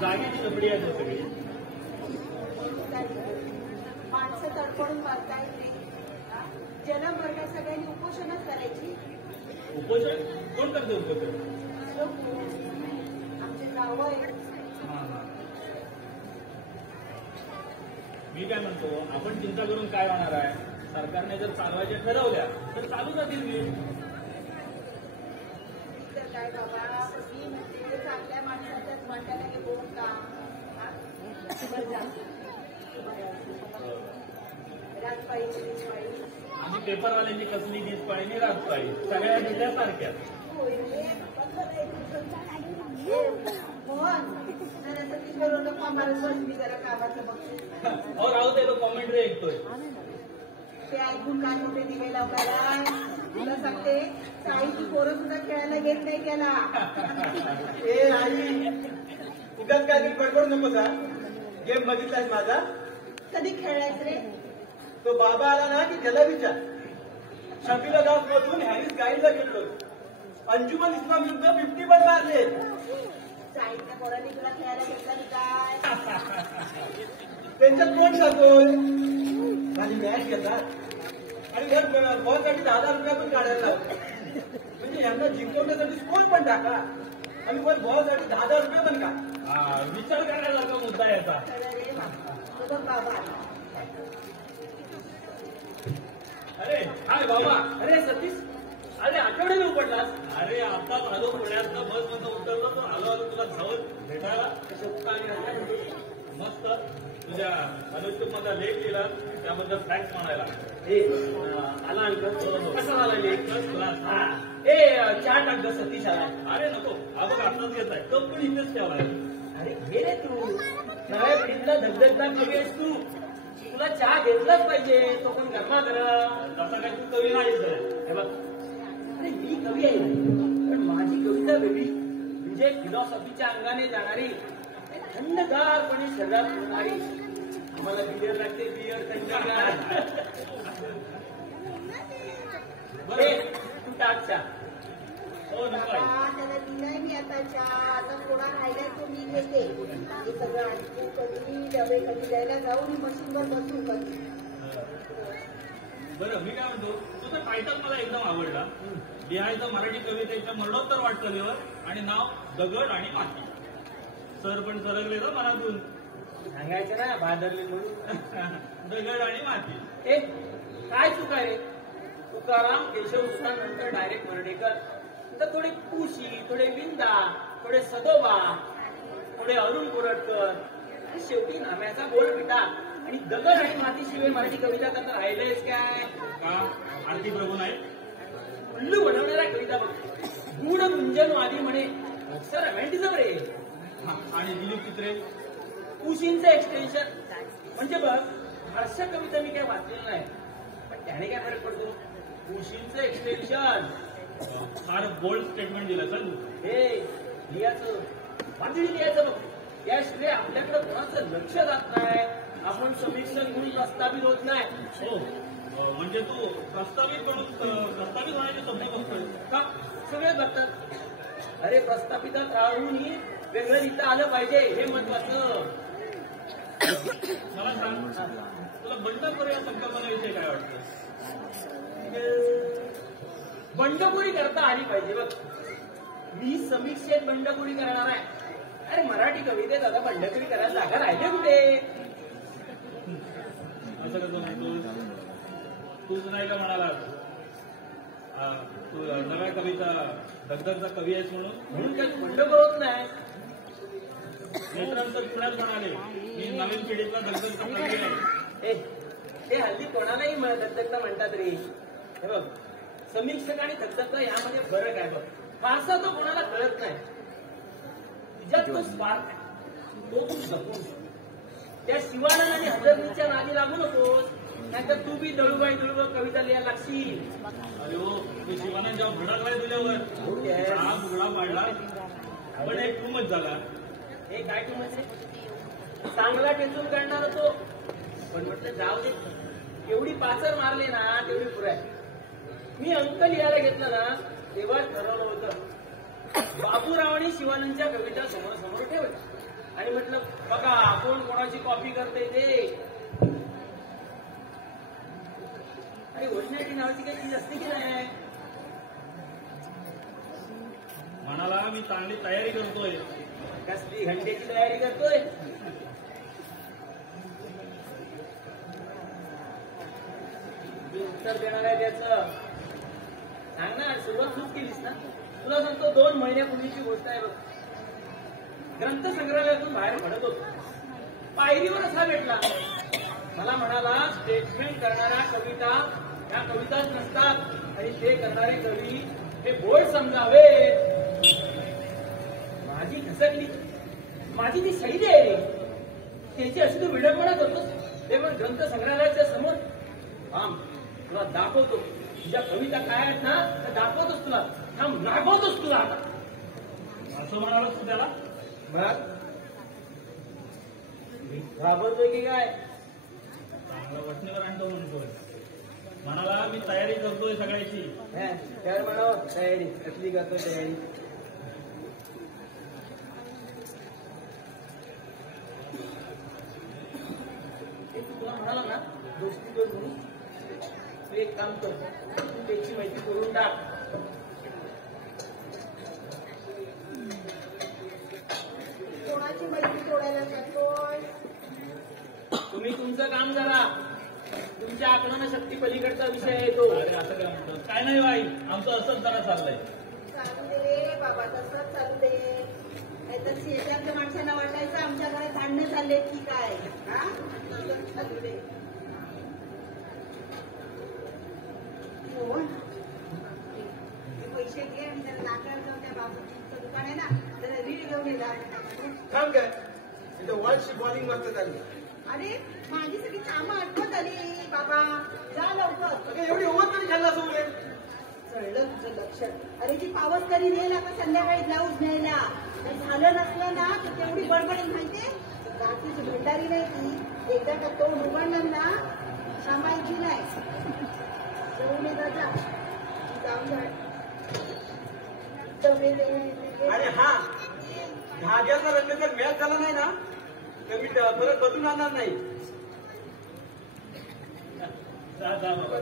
जागेची जबडी आहे सगळी माणसं तडफडून मारता येते जनवर्ग सगळ्यांनी उपोषणच करायची उपोषण कोण करते उपोषण आमचे गाव आहे मी काय म्हणतो आपण चिंता करून काय होणार आहे सरकारने जर चालवायचे ठरवल्या तर चालू जातील मी तर काय बाबा मी म्हणते चांगल्या माणसाच्याच वाट्याला हे बोल का राजपाळी आम्ही पेपरवाल्यांची कसली दिसपाळी नाही राजपाळी सगळ्या जिल्ह्या सारख्या मोहन जरा तिथं मारत बसली जरा कामाचं बघ राहू दे तो कॉमेंट्री ऐकतोय ते ऐकून काय कुठे दिवे लावला तुला सांगते साईची पोरं सुद्धा खेळायला घेत नाही त्याला. ए आई उगाच काय बडबड नको का. गेम बघितलास माझा. कधी खेळलायस रे? तो बाबा आला ना की त्याला विचार. शकीला दास मधून हॅरिस गाईडला गेलो. अंजुमन इस्लाम युद्ध 50 पण मारले. साईच्या पोरांनी तुला खेळायला घेतला की काय? त्यांच्यात कोण टाकून माझी मॅच घेतात आणि घर बॉलसाठी 10,000 रुपया पण काढायला लावतात. म्हणजे यांना जिंकवण्यासाठी स्कोर पण टाका आणि वर बॉलसाठी 10,000 रुपये पण का. विचार करण्यासारखा मुद्दा आहे याचा. खरं रे बाबा. बाबा अरे हाय बाबा. अरे सतीश, अरे आठवड्याने उपडलास. अरे आता आलो पुण्यात बस मधून उतरलो तर आलो तुला धावत भेटायला. मस्त तुझ्या अनुष्टुप मधला लेख लिहिला त्याबद्दल फॅक्ट म्हणायला. आला अंक कसा आला लेख? First class. ए चहा टाक ग सतीश आला. अरे नको अगं आताच घेत आहे तो पण इथेच ठेवलाय. अरे घे रे तू. नव्या पिढीतला धगधगदार कवी आहेस तू. तुला चहा घेतलाच पाहिजे. तो पण गरमा कर. तसा काय तू कवी नाहीच आहे. हे बघ, अरे मी कवी आहे पण माझी कविता वेगळी. म्हणजे फिलॉसॉफीच्या अंगाने जाणारी, थंडगारपणे शरीरात होणारी. आम्हाला बियर लागते, बियर थंडगार. बरं तू टाक चहा. हो नको आहे. बाबा त्याला दिलाय मी आता चहा. आता थोडा राहिलाय तो मी घेते. हे सगळं आणखी कधी डबे कधी द्यायला जाऊन मशीनवर बसून कधी. बरं मी काय म्हणतो तुझा टायटल मला एकदम आवडला. लिहायचं मराठी कवितेच्या मरणोत्तर वाटचालीवर आणि नाव दगड आणि माती. सर पण सरकले ना मनातून. सांगायचं ना भादरले म्हणून. दगड आणि माती. ए काय चुक आहे? तुकाराम केशव नंतर डायरेक्ट मर्डेकर. तर थोडे कुशी, थोडे विंदा, थोडे सदोबा, थोडे अरुण कोरटकर आणि शेवटी नाम्याचा गोलपिटा आणि दगड आणि मातीशिवाय मराठी कविता त्यांना राहिलेच काय? का आरती प्रभू नाही? उल्लू बनवणाऱ्या कविता बघ. गूढ गुंजनवादी म्हणे सर रॅमेंटिझम रे. आणि दिलीप चित्रे कुशींचं एक्सटेन्शन. म्हणजे बघ हर्ष कविता मी काय वाचलेलं नाही पण त्याने काय फरक पडतो? कुशींचं एक्सटेन्शन. फार बोल्ड स्टेटमेंट दिलं सर. हे लिहायचं वाचडी लिहायचं बघ. याशिवाय आपल्याकडे कोणाचं लक्ष जात नाही. आपण समीक्षण म्हणून प्रस्तावित होत नाही. हो म्हणजे तू प्रस्तावित होण्याची शब्द बघतोय का? सगळे बघतात. अरे प्रस्थापितात राहूनही वेगळं लिहिता आलं पाहिजे हे महत्वाचं. मला सांग तुला बंडखोर या संकल्पनेविषयी काय वाटतं? बंडखोरी करता आली पाहिजे बघ. मी समीक्षेत बंडखोरी करणार आहे. अरे मराठी कवितेत आता बंडखोरी करायला जागा राहिले कुठे? असं कसं म्हणतो? तूच नाही का म्हणाला तू नव्या कविता दगदगचा कवी आहेस म्हणून काही बंडखोर होत नाही. मित्रांतर पुण्यात म्हणाले मी नवीन पिढीतला दगदगचा कवी आहे. ते हल्ली कोणालाही दगदगता म्हणतात रे. हे बघ समीक्षक आणि दगदगता यामध्ये फरक आहे बघ. फारसा तो कोणाला कळत नाही. तुझ्यात तो स्वार्थ तो तू जपून. त्या शिवानंद आणि हजरतीच्या नादी लागू नकोस. नाहीतर तू बी दळूबाई कविता लिहायला लागशील. अरे हो तू शिवानंद जेव्हा भडकलाय तुझ्यावर हा बुगडा पाडला पण एक टूमच झाला. हे काय तू म्हणजे चांगला टेचून काढणार तो. पण म्हटलं जाऊ दे. एवढी पाचर मारले ना तेवढी पुरे आहे. मी अंक लिहायला घेतलं ना तेव्हा ठरवलं होतं बाबूराव आणि शिवानंदच्या कविता समोर समोर ठेवायच्या आणि म्हटलं बघा कोण कोणाची कॉपी करते ते. आणि ओरिजिनॅलिटी नावाची काही चीज असते की नाही? म्हणाला मी चांगली तयारी करतोय. कसली घंटेची तयारी करतोय? उत्तर देणार आहे त्याचं सांग ना. सुरुवात खूप केलीस ना. तुला सांगतो 2 महिन्यापूर्वीची गोष्ट आहे बघ. ग्रंथसंग्रहालयातून बाहेर पडत होतो. पायरीवरच हा भेटला. मला म्हणाला स्टेटमेंट करणाऱ्या कविता या कविताच नसतात आणि ते करणारे कवी हे बोर्ड समजावे. माझी घसरली. माझी ती शैली आहे रे. त्याची अशी तू विडंबना करतोस ते पण ग्रंथसंग्रहालयाच्या समोर. तुला दाखवतो तुझ्या कविता काय आहेत ना त्या दाखवतोच तुला, थांब रागवतोच तुला आता. असं म्हणालास तू त्याला? मग घाबरतोय की काय? चांगला वचनेवर आणतो म्हणतोय. म्हणाला मी तयारी करतोय सगळ्याची. काय म्हणावं तयारी कसली करतो तयारी? तुला म्हणाला ना दोस्ती कर म्हणून, तू एक काम कर, तू त्याची माहिती करून टाक. कोणाची मैत्री तोडायला जातोय? तुम्ही तुमचं काम करा, तुमच्या आकलन शक्ती पलीकडचा विषय आहे तो. अरे असं काय म्हणतो? काय नाही बाई, आमचं असंच जरा चाललंय. चालू दे रे बाबा, तसंच चालू दे. नाहीतर शेजारच्या माणसांना वाटायचं आमच्या घरात भांडणं चालले की काय. हा तसंच चालू दे. मोहन, हे पैसे घे आणि त्याला नाकाला जाऊन त्या बाबूजीचं दुकान आहे ना त्याला रीड घेऊन ये जा. काम काय इथं वॉल बॉलिंग मस्त चालली. अरे माझी सगळी कामं आठवत आली बाबा, जा लवकर. अगं एवढी ओव्हर तरी खाल्ला असं उरे. कळलं तुझं लक्षण. अरे ती पावस तरी नेल आता संध्याकाळी ब्लाऊज न्यायला. काही झालं नसलं ना तर तेवढी बडबड माहितीये. रात्रीची भेटारी नाही ती, एकदा का तो उघडलं ना थांबायची नाही. जाऊन ये जा, काम झाड. आणि हा धाग्याचा रंग जर मॅच झाला नाही ना तर मी परत बदलून आणणार नाही. जा जा बाबा.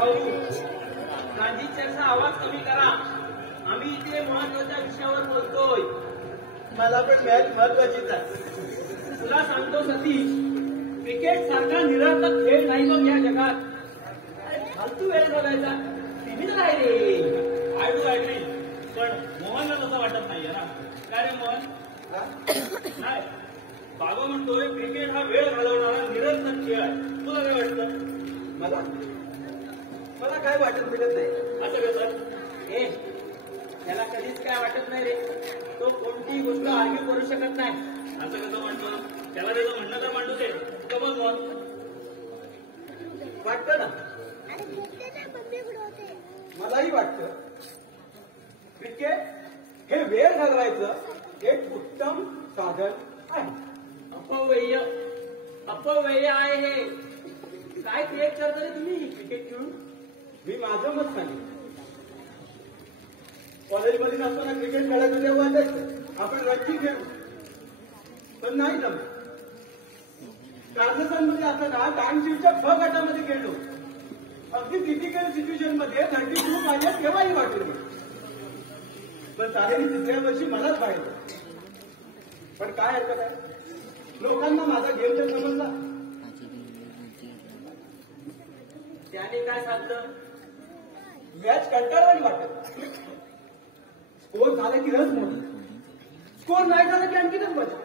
भाऊ, गांधींचा आवाज कमी करा. आम्ही इथे महत्वाच्या विषयावर बोलतोय. मला पण मॅच महत्वाचीच आहे. तुला सांगतो सतीश, क्रिकेट सारखा निरर्थक खेळ नाही बघ या जगात. अरे फालतू वेळ घालायचा टीव्हीत राहिले. आय डू ऍग्री, पण मोहनला तसं वाटत नाहीये ना. काय रे मोहन? नाही, बाबा म्हणतोय क्रिकेट हा वेळ घालवणारा निरर्थक खेळ आहे. तुला काय वाटतं? मला काय वाटत मिळत नाही. असं कसं? ए त्याला कधीच काय वाटत नाही रे. तो कोणतीही गोष्ट आर्ग्यू करू शकत नाही. असं कसं म्हणतो? त्याला त्याचं म्हणणं तर मांडू दे. कमल मोहन, वाटतं ना, मलाही वाटतं क्रिकेट हे वेळ घालवायचं एक उत्तम साधन आहे. अपव्यय आहे हे. काय क्रिएट करता रे तुम्ही क्रिकेट खेळून? मी माझं मत सांगितलं. कॉलेजमध्ये नसताना क्रिकेट खेळायचं तेव्हा वाटायचं आपण रग्बी खेळू, पण नाही जमत. कार्लसनमध्ये असताना टाइमशीटच्या फ गटामध्ये खेळलो. अगदी क्रिटिकल सिच्युएशन मध्ये 32 माझ्या केव्हाही वाटलं. पण साडेही तिसऱ्या वर्षी मलाच पाहिजे. पण काय हरकत आहे, लोकांना माझा गेम तर समजला. त्याने काय साधलं? मॅच कंटाळवाणी वाटत. स्कोर झाला की रस मोडला, स्कोर नाही झाला की आणखीनच मजा.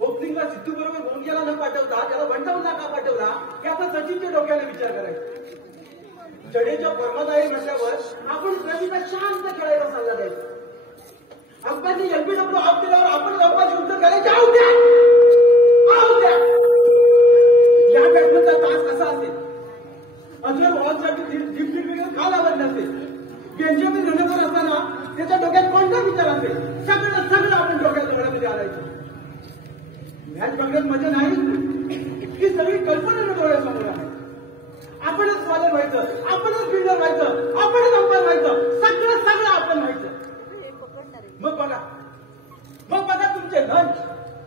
ओपनिंगला सिद्धू बरोबर बोनग्याला न पाठवता त्याला वनडाऊनला का पाठवला की आता सचिनच्या डोक्याला विचार करायचा. जडेजा फॉर्मात म्हटल्यावर आपण प्रतीचा शांत खेळायला सल्ला द्यायचा. अंपायरने एलबीडब्ल्यू आउट केल्यावर आपण अंपायरचे उत्तर करायचे आउट द्या, आउट द्या. या बॅट्समनचा तास कसा असेल, अजून बॉलसाठी डिफ्लिक्ट का लावत नसेल, बेंजामिन रनकर असताना त्याच्या डोक्यात कोणता विचार असेल, सगळं आपण डोक्यात डोळ्यामध्ये आणायचं. मॅच बघण्यात मजा नाही, ही सगळी कल्पना डोळ्यासमोर आहे. आपणच बॉलर व्हायचं, आपणच फिल्डर व्हायचं, आपणच अंपायर व्हायचं, सगळं आपण व्हायचं. मग बघा तुमचे लंच,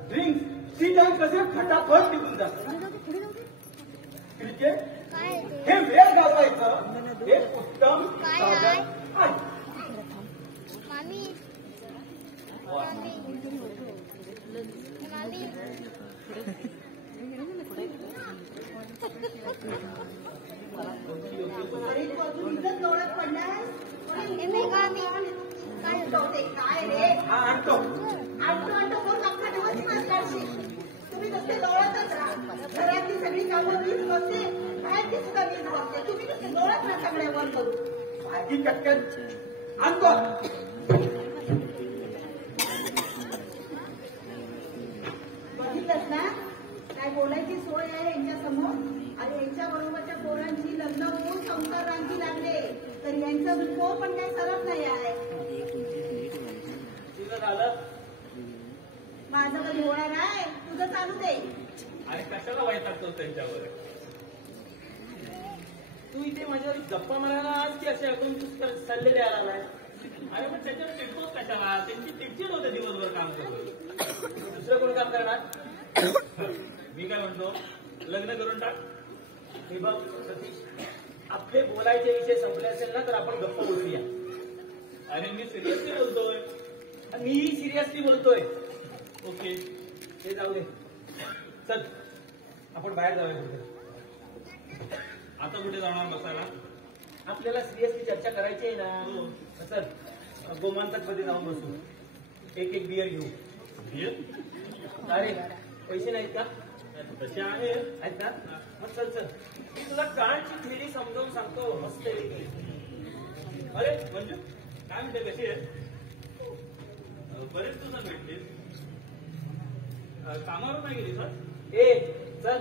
ड्रिंक्स, टी टाइम कसे फटाफट निघून जातात. क्रिकेट हे वेळ घालवायचं हे उत्तम साधन आहे. इथंच डोळ्यात पडलास काय होते काय रे हा आणतो आणतो कोण अख्खा दिवस मास काढशील तुम्ही नुसते डोळ्यातच राहा घरातली सगळी कामं मीच बसते बाहेरची सुद्धा मीच बसते तुम्ही नुसते डोळ्यात ना सगळ्या वर करू आधी कटकन आणतो बघितलंच ना काय बोलायची सोय आहे यांच्या समोर आणि यांच्या बरोबरच्या पोरांची लग्न होऊन संसार रांगी लागले तर यांचं विको पण काही सरत नाही आहे तुझं झालं माझं कधी होणार आहे तुझं चालू दे आणि कशाला वैतागतो त्यांच्यावर तू इथे माझ्यावर गप्पा मारायला आज की असे अजून तू सल्ले द्यायला आलाय अरे पण त्याच्यावर चिडतोच कशाला त्यांची चिडचिड होते दिवसभर काम करून दुसरं कोण काम करणार मी काय म्हणतो लग्न करून टाक हे बघ सतीश आपले बोलायचे विषय संपले असेल ना तर आपण गप्प बोलूया अरे मी सिरियसली बोलतोय मीही सिरियसली बोलतोय ओके ते जाऊ दे चल आपण बाहेर जाऊया कुठे आता कुठे जाणार बसायला आपल्याला सिरियसली चर्चा करायची आहे ना चल गोमांतक मध्ये जाऊन बसू एक बियर घेऊ बियर अरे पैसे नाहीत का तसे आहे आहेत ना मग चल चल मी तुला काळची थेरी समजावून सांगतो मस्त अरे म्हणजे काय म्हणते कशी आहे बरेच दिवसात भेटलीस कामावर नाही गेली सर ए चल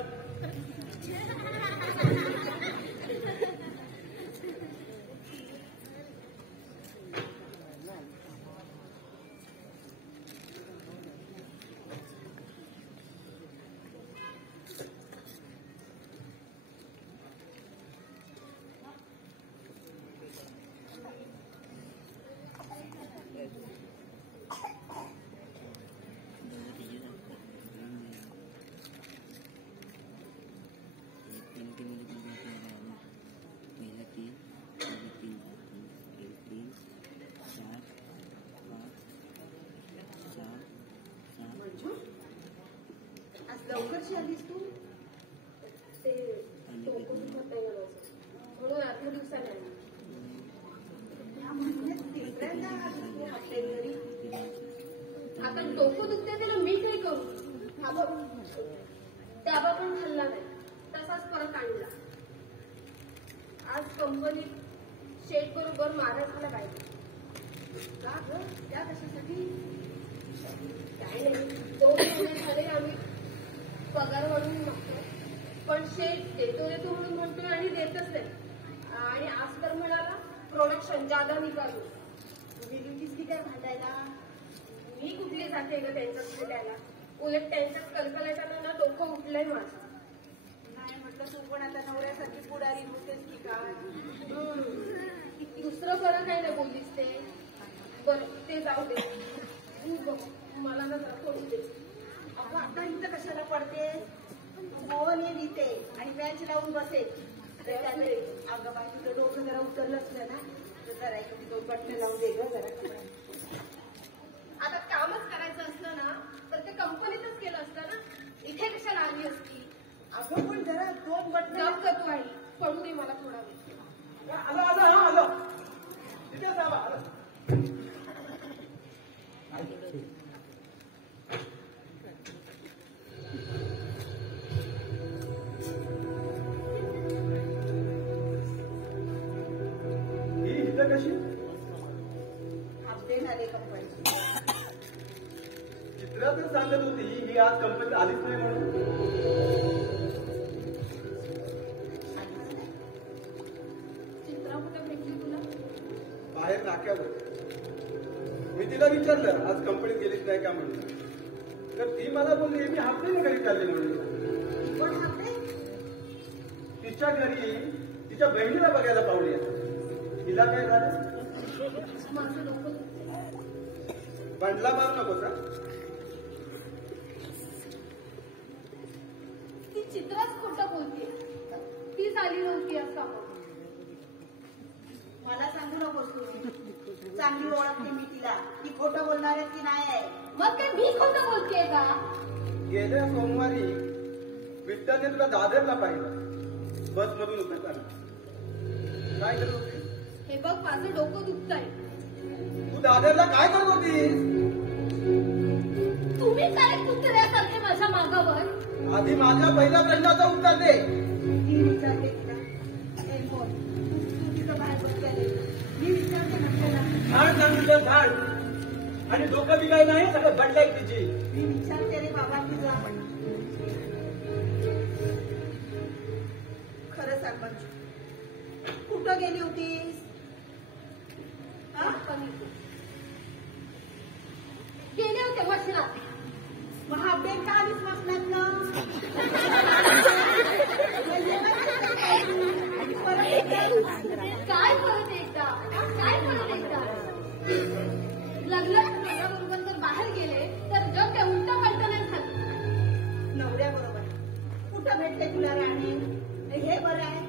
आज लवकरशी आलीस तू ते डोकं दुखत नाही म्हणून अर्ध्या दिवसाने आली. या महिन्यात तिसऱ्यांदा आलीस तू आपल्या घरी आता डोकं दुखते त्याला मी काय करू हा बघ डबा पण खाल्ला नाही तसाच परत आणला. आज कंपनीत शेट बरोबर मारत झाला पाहिजे का ग त्या कशासाठी काय नाही 2 महिने झाले आम्ही पगार वाढवून मागतो पण शेट देतो म्हणून म्हणतोय आणि देतच नाही आणि आज तर मिळाला प्रोडक्शन जादा निघालो. गेलीस की काय भांडायला मी कुठली जाते ग त्यांच्यात द्यायला उलट त्यांच्यात कल्पना ना डोकं उठलंय माझं. नाही म्हटलं तू पण आता नवऱ्यासारखी पुढारी होतेस की काय दुसरं बरं काही नाही बोललीस ते बरं ते जाऊ दे तू बघ मला ना जरा करू दे. अगं आता इथं कशाला पडते मोहन येईल इथे आणि बँच लावून बसेल त्याच्याकडे अगं बाई तुझं डोकं जरा उतरलं असलं ना तर जरा इकडे 2 बटणं लावून दे ग जरा. आता कामच करायचं असलं ना तर ते कंपनीतच केलं असतं ना इथे कशाला आली असती. अगं पण जरा 2 बटणं जप कर तू आई पडू दे मला थोडा वेळ. आलो तिथे जावा आलो ही इथं कशी अपडेट आले कंपनीची. चित्रा तर सांगत होती ही आज कंपनीत आलीच नाही म्हणून चित्रा कुठे भेटली तुला बाहेर नाक्यावर मी तिला विचारलं आज कंपनीत गेलीच नाही का म्हणून तर ती मला बोलली मी हाफतेने घरी चालले म्हणून. कोण सांगते तिच्या घरी तिच्या बहिणीला बघायला पाहुणे येतात. तिला काय झालं माझं डोकं दुखतंय. बंडला मारू नको का ती चित्राच खोटं बोलते तीच आली नव्हती असं मला सांगू नकोस तू चांगली ओळखते मी तिला ती खोटं बोलणार आहे की नाही आहे. मग ते मी खोटं बोलतेय का गेल्या सोमवारी विठ्ठलने तुला दादरला पाहिलं बसमधून उतरताना काय करत होती बघ माझं डोकं दुखतंय. तू दादरला काय करत होतीस? तुम्ही काय कुत्र्यासारखे माझ्या मागावर? आधी माझ्या पहिल्या प्रश्नाचं उत्तर दे. मी विचारते तिला, ए मोर, तू तिथं बाहेर बसलेली. मी विचारते ना त्याला. झाड सांगितलं झाड आणि डोकं बी काही नाही, सगळं बदलाय तिची. मी विचारते रे बाबा तुझा. खरं सांग मंजू, कुठं गेली होतीस? हा? गेले होते वचनात. मग अपडेट का आलीस वाचण्यात ना? काय परत एकदा? काय परत एकदा? लग्नात नवऱ्याबरोबर जर बाहेर गेले तर जग ते उलटा पलटा नाही झालं. नवऱ्याबरोबर कुठं भेटले तुला राणी? हे बरं आहे,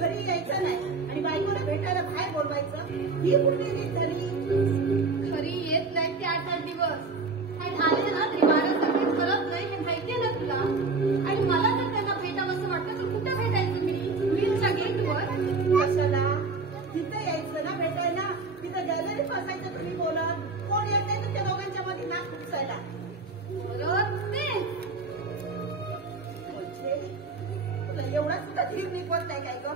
घरी यायचं नाही आणि बायकोला भेटायला बाहेर बोलवायचं. ही कुठली रीत झाली? घरी येत नाही ते 8-8 दिवस आणि आले ना तरी माझ्यासाठी करत नाही हे माहितीये ना तुला. आणि मला जर त्यांना भेटावं वाटतं तर कुठं भेटायचं मी? वीरच्या गेटवर. कशाला? तिथं यायचं ना भेटायला. तिथं गॅलरीत बसायचं तुम्ही बोलत. कोण येत नाही तुमच्या दोघांच्या मध्ये नाक खुपसायला. बरं ते म्हणजे तुला एवढा सुद्धा धीर निघवत नाही काय ग?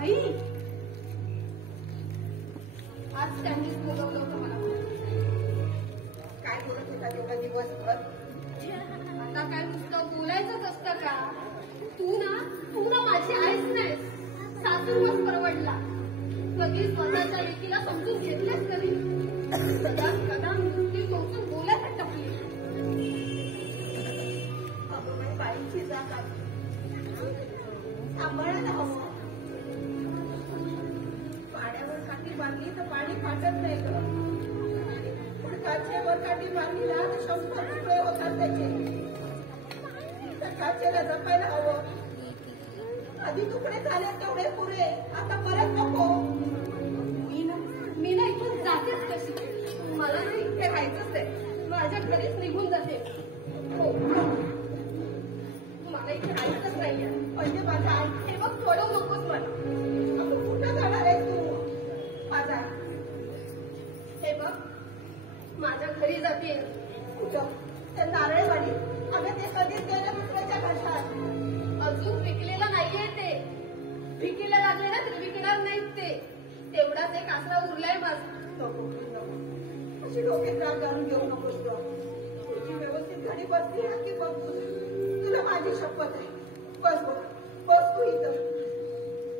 आई आज त्यांनीच बोलवलं होतं मला. काय बोलत होता तेवढा दिवसभर? आता काय नुसतं बोलायचंच असतं का? तू ना माझी आईच नाहीस. सासूरच परवडला. कधी स्वतःच्या लेकीला समजून घेतलेच कधी. कदा मृत्यू टोचून बोलायला टपली. अगं बाई, बाईची जात आहे. सांभाळायला हवं. पाण्यावर काठी बांधली तर पाणी फाटत नाही ग. पण काचेवर काठी बांधली ना तर 100 तुकडे होतात त्याचे. त्या काचेला जपायला हवं. आधी तुकडे झाले तेवढे पुरे, आता परत नको. मी ना इथून जातेच कशी? मला ना इथे राहायचंच आहे. माझ्या घरीच निघून जाते. हो, मला इथे राहायचंच नाहीये. म्हणजे माझा आई. हे बघ सोडव नकोस मला. अगं कुठं जाणार आहे तू? माझा हे बघ माझ्या घरी जाते. कुठं? त्या नारळवाडी. अगं ते कधीच गेलं दुसऱ्याच्या घशात. अजून विकलेलं नाहीये ते. विकीला लागले ना तरी विकणार नाहीत ते. तेवढाच एक आसरा उरलाय माझा. नको नको, अशी डोक्यात राग घालून घेऊ नकोस ग. तुझी व्यवस्थित घडी बसली ना की बघ. तुला माझी शपथ आहे. बस बघ, बस तू इथं.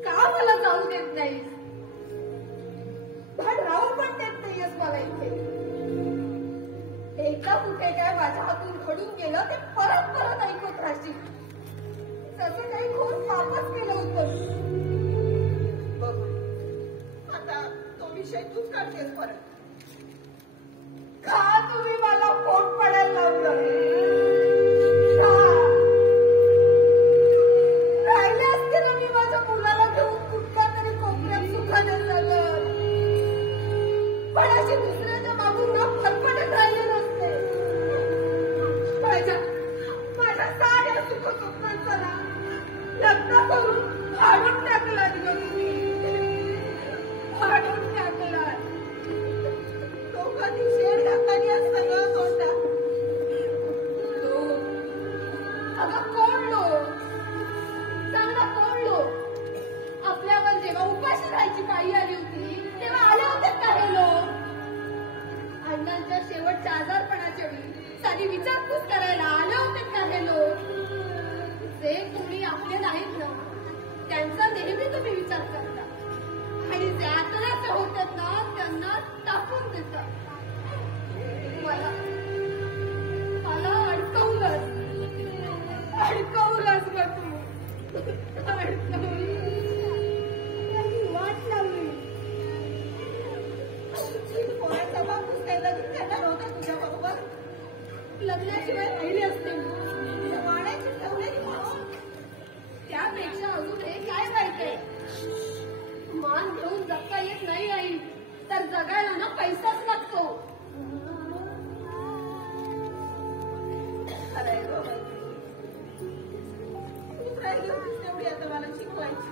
का मला जाऊ देत नाहीस? भाड राहून पण देत नाहीयेस मला इथे. एकदा कुठे काय माझ्या हातून घडून गेलं ते परत परत ऐकत राहशील. तसं काही खूप पापच केलं होतं. बघ आता तो विषय तूच काढतेस परत. का तुम्ही मला पोट पडायला लावलं? का? राहिले असते ना मी माझ्या मुलाला घेऊन कुठल्या तरी कोपऱ्यात सुखाने जगत. पण अशी दुसऱ्याच्या मागून ना फरफडत राहिले नसते. माझ्या साऱ्या सुख स्वप्नांचा ना लग्न करून फाडून टाकलात ग तुम्ही. फाडून टाकलात. लोकांनी शेड ढाकानी सगळं तोंडात. अगं कोण लोक? सांग ना कोण लोक? आपल्यावर जेव्हा उपाशी राहायची पाळी आली होती तेव्हा आले होते का हे लोक? अण्णांच्या शेवटच्या आजारपणाच्या वेळी सारी विचारपूस करायला आले होते का हे लोक? जे कोणी आपले नाहीत ना त्यांचा नेहमी तुम्ही विचार करता आणि जे आतड्याचे होतात ना त्यांना टाकून देतात. मला अडकवलंच मग तू. वाट लावली. कोणाचा बापूस काय लगीन करणार होता तुझ्या बरोबर? लग्नाशिवाय राहिली असते वाड्याची ठेवलेली म्हणून. त्यापेक्षा अजून हे काय पाहिजे? मान घेऊन जगता येत नाही आई तर जगायला ना पैसाच लागतो. खरंय ग. तूच राहिली होतीस तेवढी आता मला शिकवायची.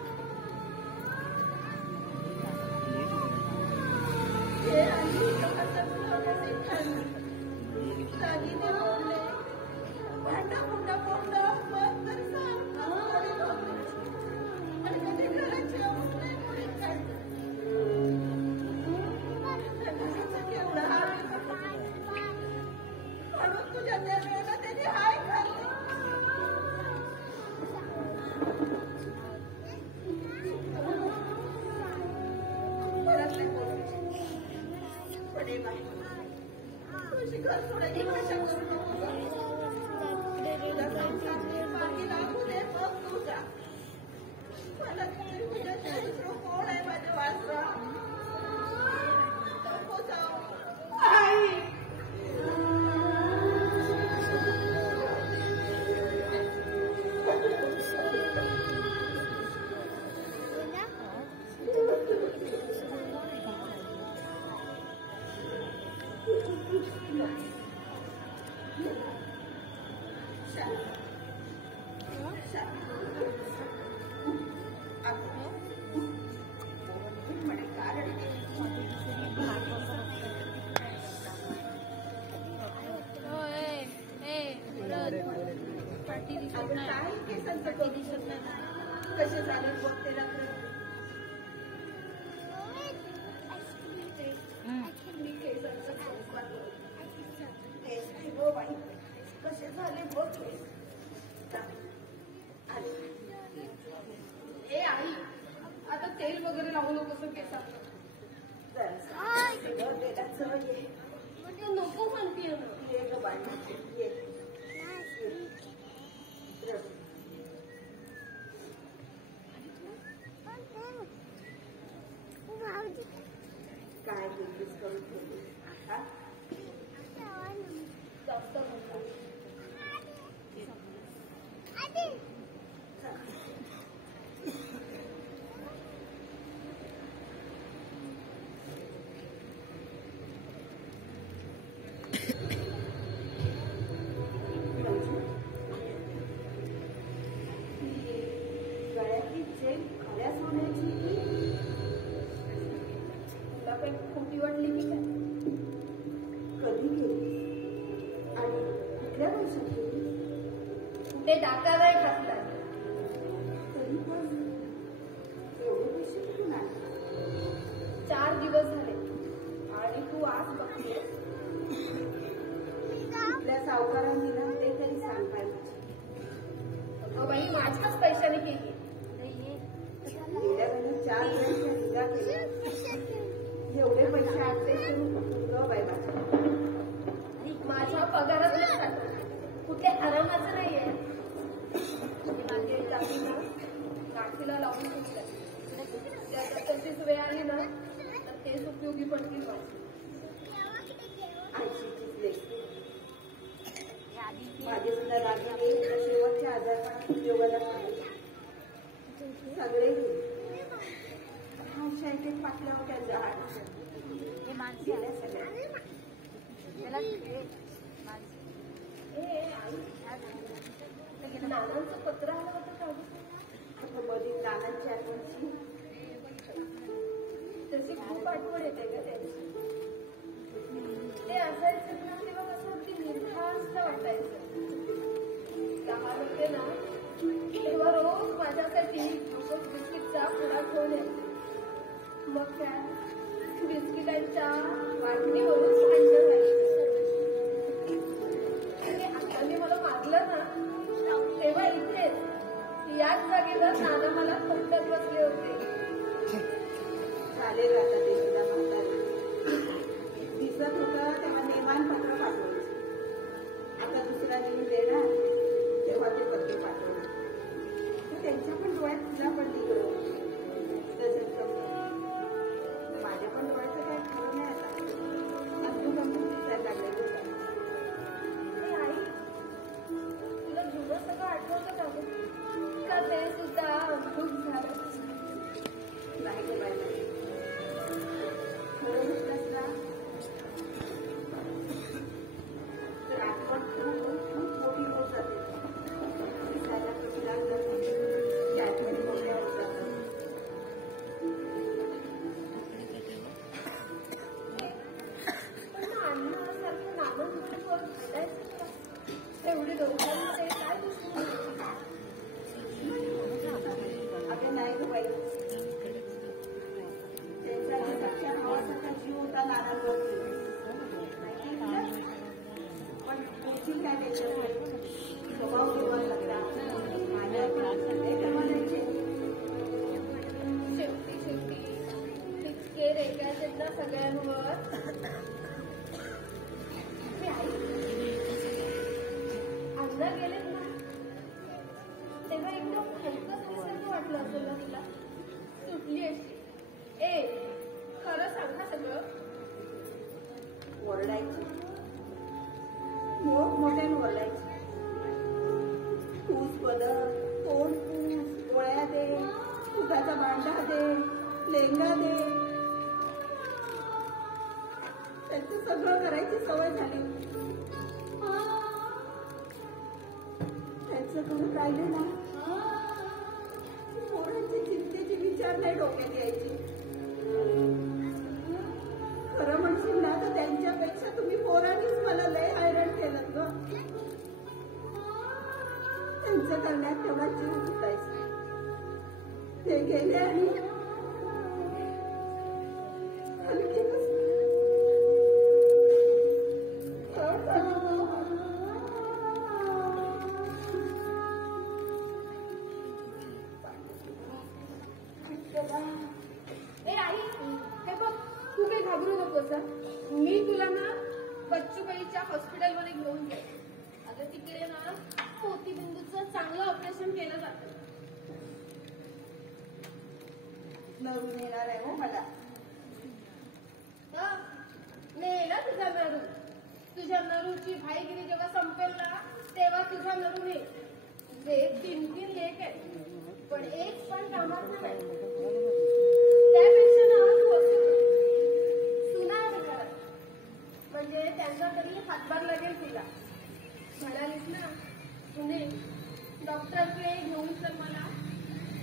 कसे झाले बघते रात्र मी केसांचं संस्कार हो बाई कसे झाले बघ ए आई आता तेल वगैरे लावू नकोस केसात नको म्हणते काय घेतलीस करून ठेवली जास्त म्हणतात गळ्यातली चेन खऱ्या सोन्याची तुला काही खोटी वाटली की काय कधी केली आणि कुठल्या वर्षात केली कुठे डाकावर टाकला तरी पण एवढे पैसे कुठून आले 4 दिवस झाले आणि तू आज बघते कुठल्या सावकारांनी ना ते तरी सांग पाहिजे बाई माझ्याच पैशाने केली गेल्या महिन्यात 4 दिवसांच्या निगा केल्या एवढे पैसे आपले सुरू बाई माझ्या पगारात कुठे आरामाचं नाहीये माझी जाती ना गाठीला लावून घेतलं तशीच वेळ आली ना तर तेच उपयोगी पडतील माझे सुद्धा दागिने शेवटच्या आजारपणात उपयोगाला सगळे शैक्षिक पाटल्यावर त्यांच्या नानांचं पत्र आलं होतं का मध्ये नानांची आठवणची तशी खूप आठवण येते का त्यांची ते असायचं ना तेव्हा असं अगदी निर्धास्त वाटायचं लहान होते ना तेव्हा रोज माझ्यासाठी बिस्किटचा पुडा ठेवून यायचे मग त्या बिस्किटांच्या वाटणीवरून भांडण व्हायचं आता मी मला मारलं ना तेव्हा इथेच याच जागेला नाना मला थोपटत बसले होते चालेल आता ते सुद्धा म्हणतात दिसत होतं तेव्हा नेमान पत्र पाठवायचं आता दुसरा दिवस देणार तेव्हा ते पत्र पाठवणार त्यांच्या पण डोळ्यात तुला पडली गं माझ्या पण डोळ्याचं काय खरं नाही यायचं स्वभाव सुरुवात लागला माझ्या म्हणायचे शेवटी इतके रेगायचे ना सगळ्यांवर. मी आई अंदर गेलेत ना तेव्हा एकदम हलकं झाल्यासारखं वाटलं असेल ना तुला. सुटली अशी. खरं सांग ना सगळं. ओरडायची मोठ्यानं ओरडायची. ऊस बदल तोंड ऊस पोळ्या दे उसाचा बांधा दे लेंगा दे त्यांचं सगळं करायची सवय झाली. त्यांचं करून राहिले ना पोरांची चिंतेचे विचार नाही डोक्यात यायची. खरं म्हणशील ना तर त्यांच्यापेक्षा तुम्ही पोरांनीच मला लय हैराण केलं ग. त्यांचं करण्यात तेवढा जीव गुतायचा. ते गेले आणि हलकी बसली. आई हे बघ तू काही घाबरू नकोस. मी तुला ना बच्चूबाईच्या हॉस्पिटलमध्ये घेऊन जाईल. अगं तिकडे ना मोतीबिंदूचं चांगलं ऑपरेशन केलं जातं. नरून येणार आहे हो मला. नेला तुझा नरू. तुझ्या नरूची भाईगिरी जेव्हा संपेल ना तेव्हा तुझा नरू नेल. जे 3 लेक आहे पण एक पण कामात नाही. त्यापेक्षा ना तू सुना घरात म्हणजे त्यांचा तरी हातभार लागेल तिला. म्हणालीस ना सुनील डॉक्टरकडे घेऊन चल मला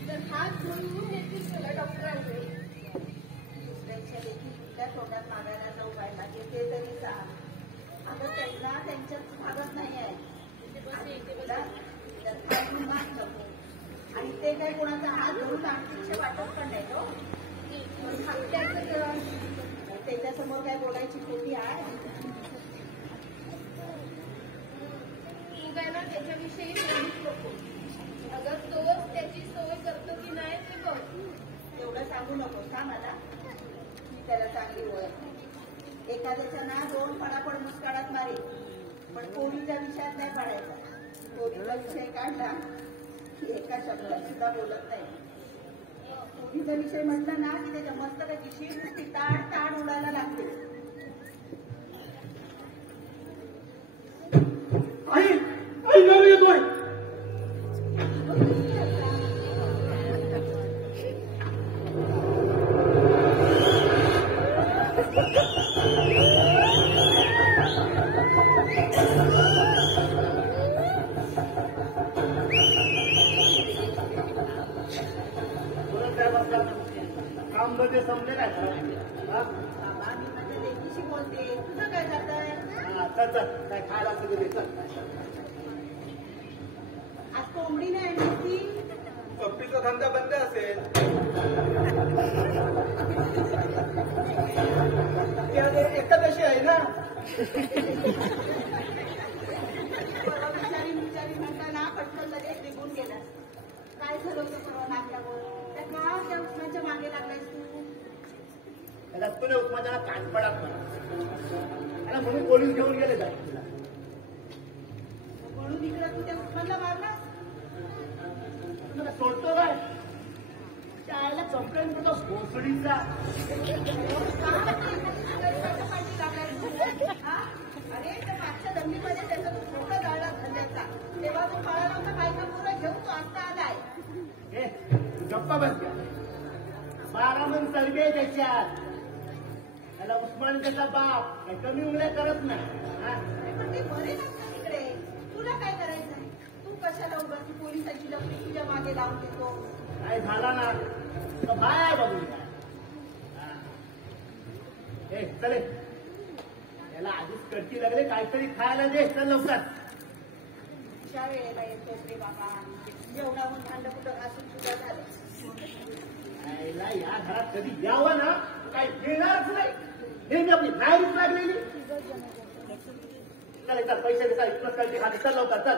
तर हात धुवून देतील तुला डॉक्टरांकडे. दुसऱ्यांच्या देखील कुठल्या तोंडात मागायला जाऊ पाहिला ते तरी सांग. अगं त्यांना त्यांच्यात भागत नाही आहे. आणि ते काही कोणाचा हात धरून आणखीचे वाटत पण नाही तो. त्याच्यासमोर काय बोलायची खोटी आहे. तू काय ना त्याच्याविषयी बोलूच नको. अगं तोच त्याची सोय करतो की नाही ते बघ. एवढं सांगू नकोस का मला. मी त्याला चांगली ओळख. एखाद्याच्या ना 2 फडाफड मुस्काळात मारे पण पोरीच्या विषयात नाही पडायचा. पोरीचा विषय काढला की एका शब्दात सुद्धा बोलत नाही. पोरीचा विषय म्हटला ना की त्याच्या मस्तकाची शीट नुसती ताड ताड उडायला लागते. आई नरू येतोय. काम मध्ये संपले काय. बाबा मी माझ्या लेकीशी बोलते. तुझं काय जात आहे. काय खायला असं दे. आज कोंबडी नाही आणली ती. कपडीचा धंदा बंद असेल. एकादशी आहे ना. विचारी म्हणताना पटकन लगेच निघून गेला. काय झालं होतं परवा नागल्यावर. त्या उष्णाच्या मागे लागलायस तू. त्याला तुला उस्मानाला कानपडात म्हणा म्हणून पोलीस घेऊन गेले जाईल. म्हणून इकडं तू त्या उस्मानला मारलास. तुला सोडतो काय त्याला कंप्लेंट करतो भोसडीचा. अरे त्या मागच्या दंगलीमध्ये त्याचा तू मोठा जाळला धंद्याचा. तेव्हा तू बाळाला बायका पुरं घेऊन तो आता आलाय. गप्पा बस घ्या. 12 मन सर्वे त्याच्यात. त्याला उस्मान त्याचा बाप काही कमी उल्लेख करत नाही. पण ते बरे नसतात तिकडे. तुला काय करायचं. तू कशाला उगाच पोलिसांची लपडी तुझ्या मागे लावून देतो. काय झाला ना तर बाय बघू चले. त्याला आधीच कडकी लागले काहीतरी खायला दे. चल लवकर. अशा वेळेला येतोस रे बाबा. जेवणाहून भांड कुठं घासून सुद्धा झालं. या घरात कधी यावं ना काही येणारच नाही. नेहमी आपली नायरीच लागलेली. चल चल पैसे दे, चल इतकंच काय ते खाते, चल लवकर चल.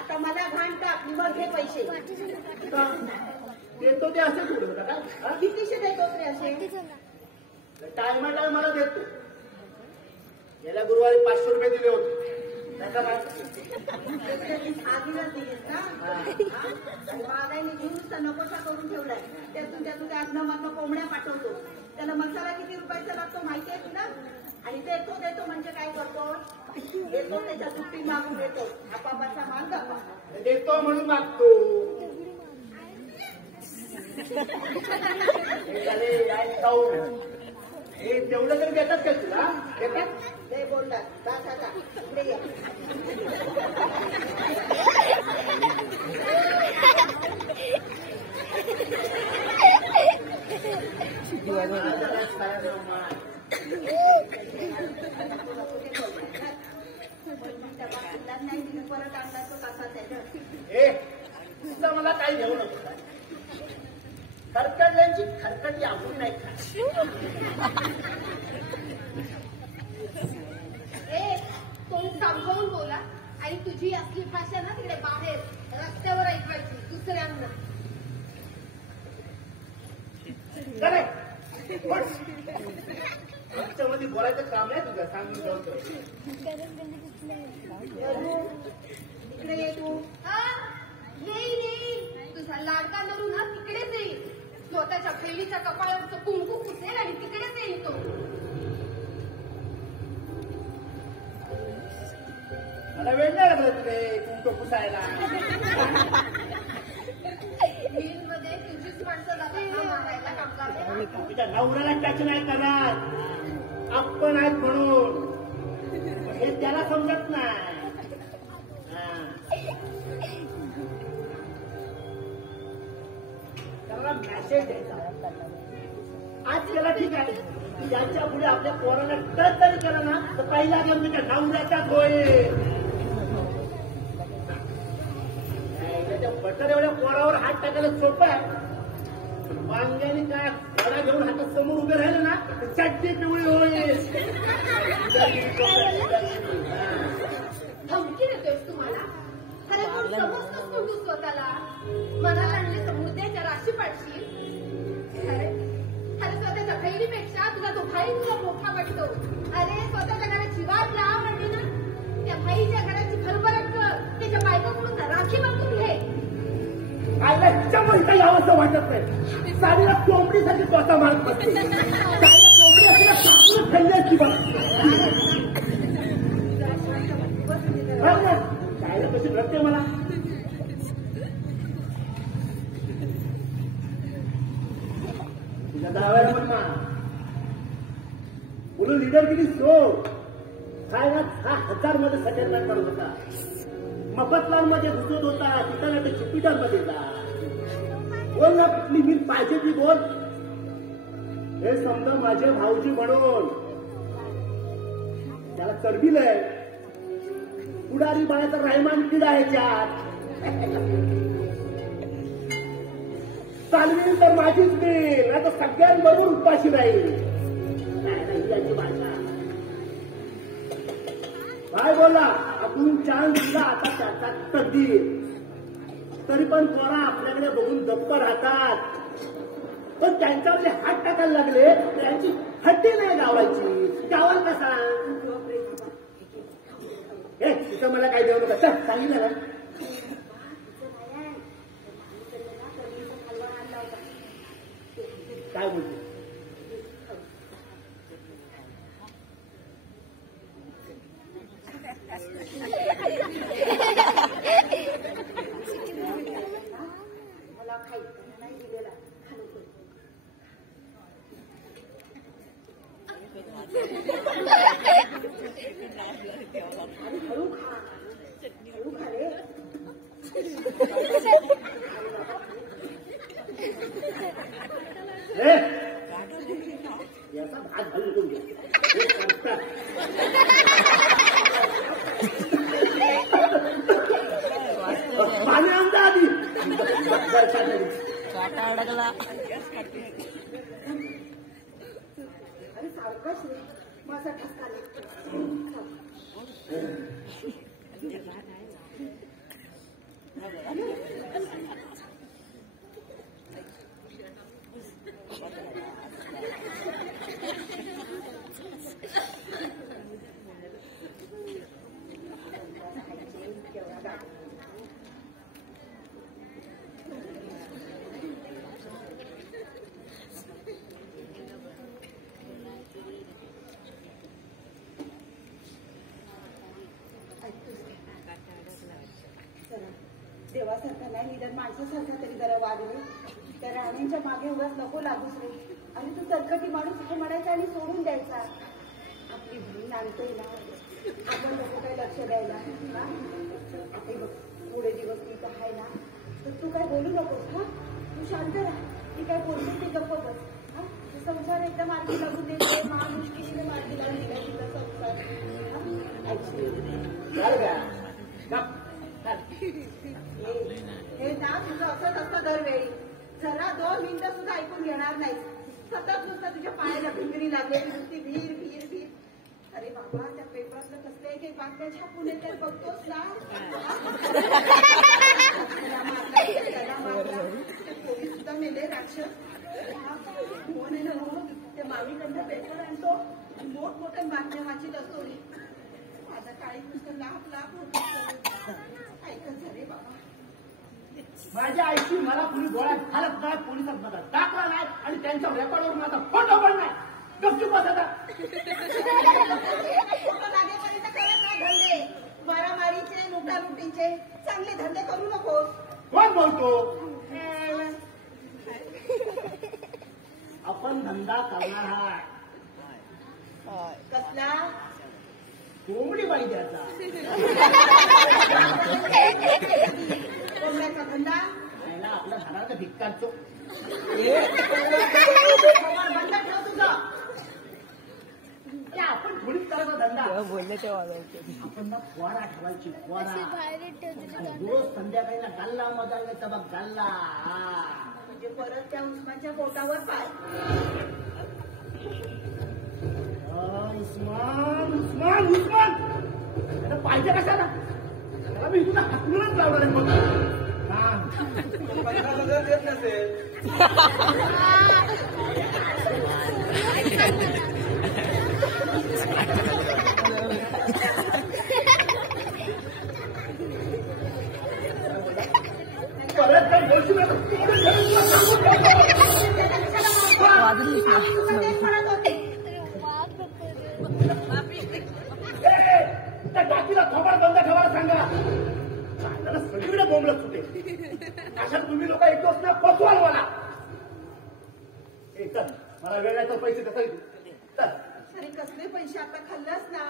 आता मला घाण टाक मग हे पैसे का? देतो ते असेच उडवलं का काय? हा? कितीशे देतो रे असे टायमा टायमाला देतो. गेल्या गुरुवारी 500 रुपये दिले होते. त्याचा काय? आधीला दिलीस ना बाबाईने घेऊन नकोसा करून ठेवलाय. त्यातून अग्नमधनं कोंबड्या पाठवतो. त्याला मसाला किती रुपयाचा लागतो माहिती आहे तुला? आणि देतो म्हणजे काय करतो? देतो त्याच्या सुट्टी मागून देतो. आपापाचा माल दाखवा. देतो म्हणून मागतो. हे तेवढं तरी देतात का तुला? देतात? ते बोलतात दाखा इकडे ये. नाही दिली परत आणला तो कसा त्याच्या तुझा मला काही घेऊ नको. खरकडल्यांची खरकटी आवडून नाही खा. तोंड सांभाळून बोला आणि तुझी असली भाषा ना तिकडे बाहेर रस्त्यावर ऐकवायची दुसऱ्यांना. आमच्यामध्ये बोलायचं काम नाही तुझं, सांगून ठेवतो. इकडे ये तू. येईल तुझा लाडका नरू ना तिकडेच येईल. स्वतःच्या बहिणीच्या कपाळावरचं कुंकू पुसेल आणि तिकडेच येईल तो. मला वेळ नाही लागला तुझे कुंकू पुसायला. मिलमध्ये तुझीच माणसं जातात मारायला कामगार. तुझ्या नवऱ्याला टच नाही करत. आपण आहेत म्हणून हे त्याला समजत नाही. त्याला मॅसेज द्यायचा. आज केला ठीक आहे. याच्या पुढे आपल्या पोराला टच जरी केला ना तर पहिला गेम तुझ्या नवऱ्याच्याच होईल. त्याच्या बटर एवढ्या पोरावर हात टाकायला सोपं आहे. वांग्याने काय घोडा घेऊन हातात समोर उभे राहिले ना तर चटणी पिवळी होईल. धमकी देतोयस तुम्हाला? खरं तू समजतोस तू स्वतःला? मनाला आणले मुद्द्याच्या राशी पाडशील. अरे स्वतःच्या बहिणीपेक्षा तुझा तो भाई तुला मोठा वाटतो. अरे स्वतःच्या घराची वाट लाव म्हणते ना. त्या भाईच्या घराची भरभराट कर. त्याच्या बायकोकडून राखी मागून घे. आईला म्हणता यावंसं वाटत नाही. साडीला कोंबडीसाठी स्वतः मारत बसते. साडीला कोंबडी असलेला कापून खाल्ल्याची खायला कशी रडते मला. तुझ्या दाव्याला म्हणा बोलून लिडरगिरी सोड. खायला 6,000 मध्ये सेटलमेंट करत होता. मफतलांमध्ये घुसत होता. तिथं ते ज्युपिटरमध्ये जा. बोल ना कुठली मिल पाहिजे ती बोल. हे समजा माझे भाऊजी म्हणून त्याला चढविलंय. पुढारी बाळाचा रायमान किडा ह्याच्यात चालवेल तर माझीच मिल नाही तर सगळ्यांबरोबर उपाशी राहील. याची भाषा काय बोला. आपण चान्स दिला आता त्याचा तकदीर. तरी पण पोरा आपल्याकडे बघून गप्प राहतात. पण त्यांच्यावरले हात टाकायला लागले त्यांची हट्टी नाही गावायची. गावाल कसा हे तिथं मला काय देऊ नका. सांगितलं ना काय बोलते. मला खायचं नाही दिलेला खाली. आणि हळू खा रे. याचा भात घालून घे. पाणी आणता आधी आणि सावकाश रे. माझा ठसका लागतो. देवासारखा नाही निदान माणसासारखा तरी जरा वागले. त्या राणींच्या मागे उगाच नको लागूच रे. आणि तू तरकटी माणूस आहे म्हणायचा आणि सोडून द्यायचा. आपली बहीण आणतोय ना, आपण नको काही लक्ष द्यायला. आता बघ पुढे दिवस मी तर आहे ना, तर तू काय बोलू नकोस. हा तू शांत राहा. ती काय बोलते ते गप्प बस. हा संसार एकदा मार्गी लागून देते. महामुष्कीने मार्गी लागून दिला तिचा संसार. हे ना तुझं असंच असतं दरवेळी. जरा 2 मिनिटं सुद्धा ऐकून घेणार नाही. सतत नुसतं तुझ्या पायाला भिंगरी लागलेली नुसती भीर भीर भीर. अरे बाबा त्या पेपरातलं कसल्या एक बातम्या छापून येते बघतोस ना. त्याला मारला पोलीस सुद्धा मेले राक्षस. त्या मावीकडनं पेपर आणतो मोठमोठ्या बातम्या वाचित असतो मी. माझा काळी नुसतं लाख लाख होत ऐकत झाले बाबा. माझ्या आईची मला कुणी गोळ्यात घालत नाही, पोलिसात माझा टाकला नाही आणि त्यांच्या रेकॉर्डवर माझा फोटो पण नाही. गपचूप बसता फोटो लागेपर्यंत करत नाही धंदे. मारामारीचे लुटालुटीचे चांगले धंदे करू नकोस. कोण बोलतो? आपण धंदा करणार आहे. कसला? कोंबडी बाई द्यायचा. कोंबड्याचा धंदा पहिला आपल्या घराचा भिक्कारचो बंद ठेव तुझं. ते आपण थोडीच करायचा धंदा. आपण ना फवारा ठेवायची फवारा. रोज संध्याकाळी ना गल्ला मजा घ्यायचा बघ गल्ला. म्हणजे परत त्या उस्मानच्या पोटावर पाय. उस्मान उस्मान उस्मान आता पाहिजे कशाला? त्याला मी तुला हाकलूनच लावणार आहे. मग 50,000 देत नसेल. परत काही बोलू नका. त्या टाकीला थोबाड बंद ठेवायला सांगा. त्याला सगळीकडे बोंबलत होते. अशा तुम्ही लोक ऐकतोच ना, फसवाल मला. चल मला वेळ नाही तर पैसे देता येईल. चल अरे कसले पैसे आता खाल्लास ना.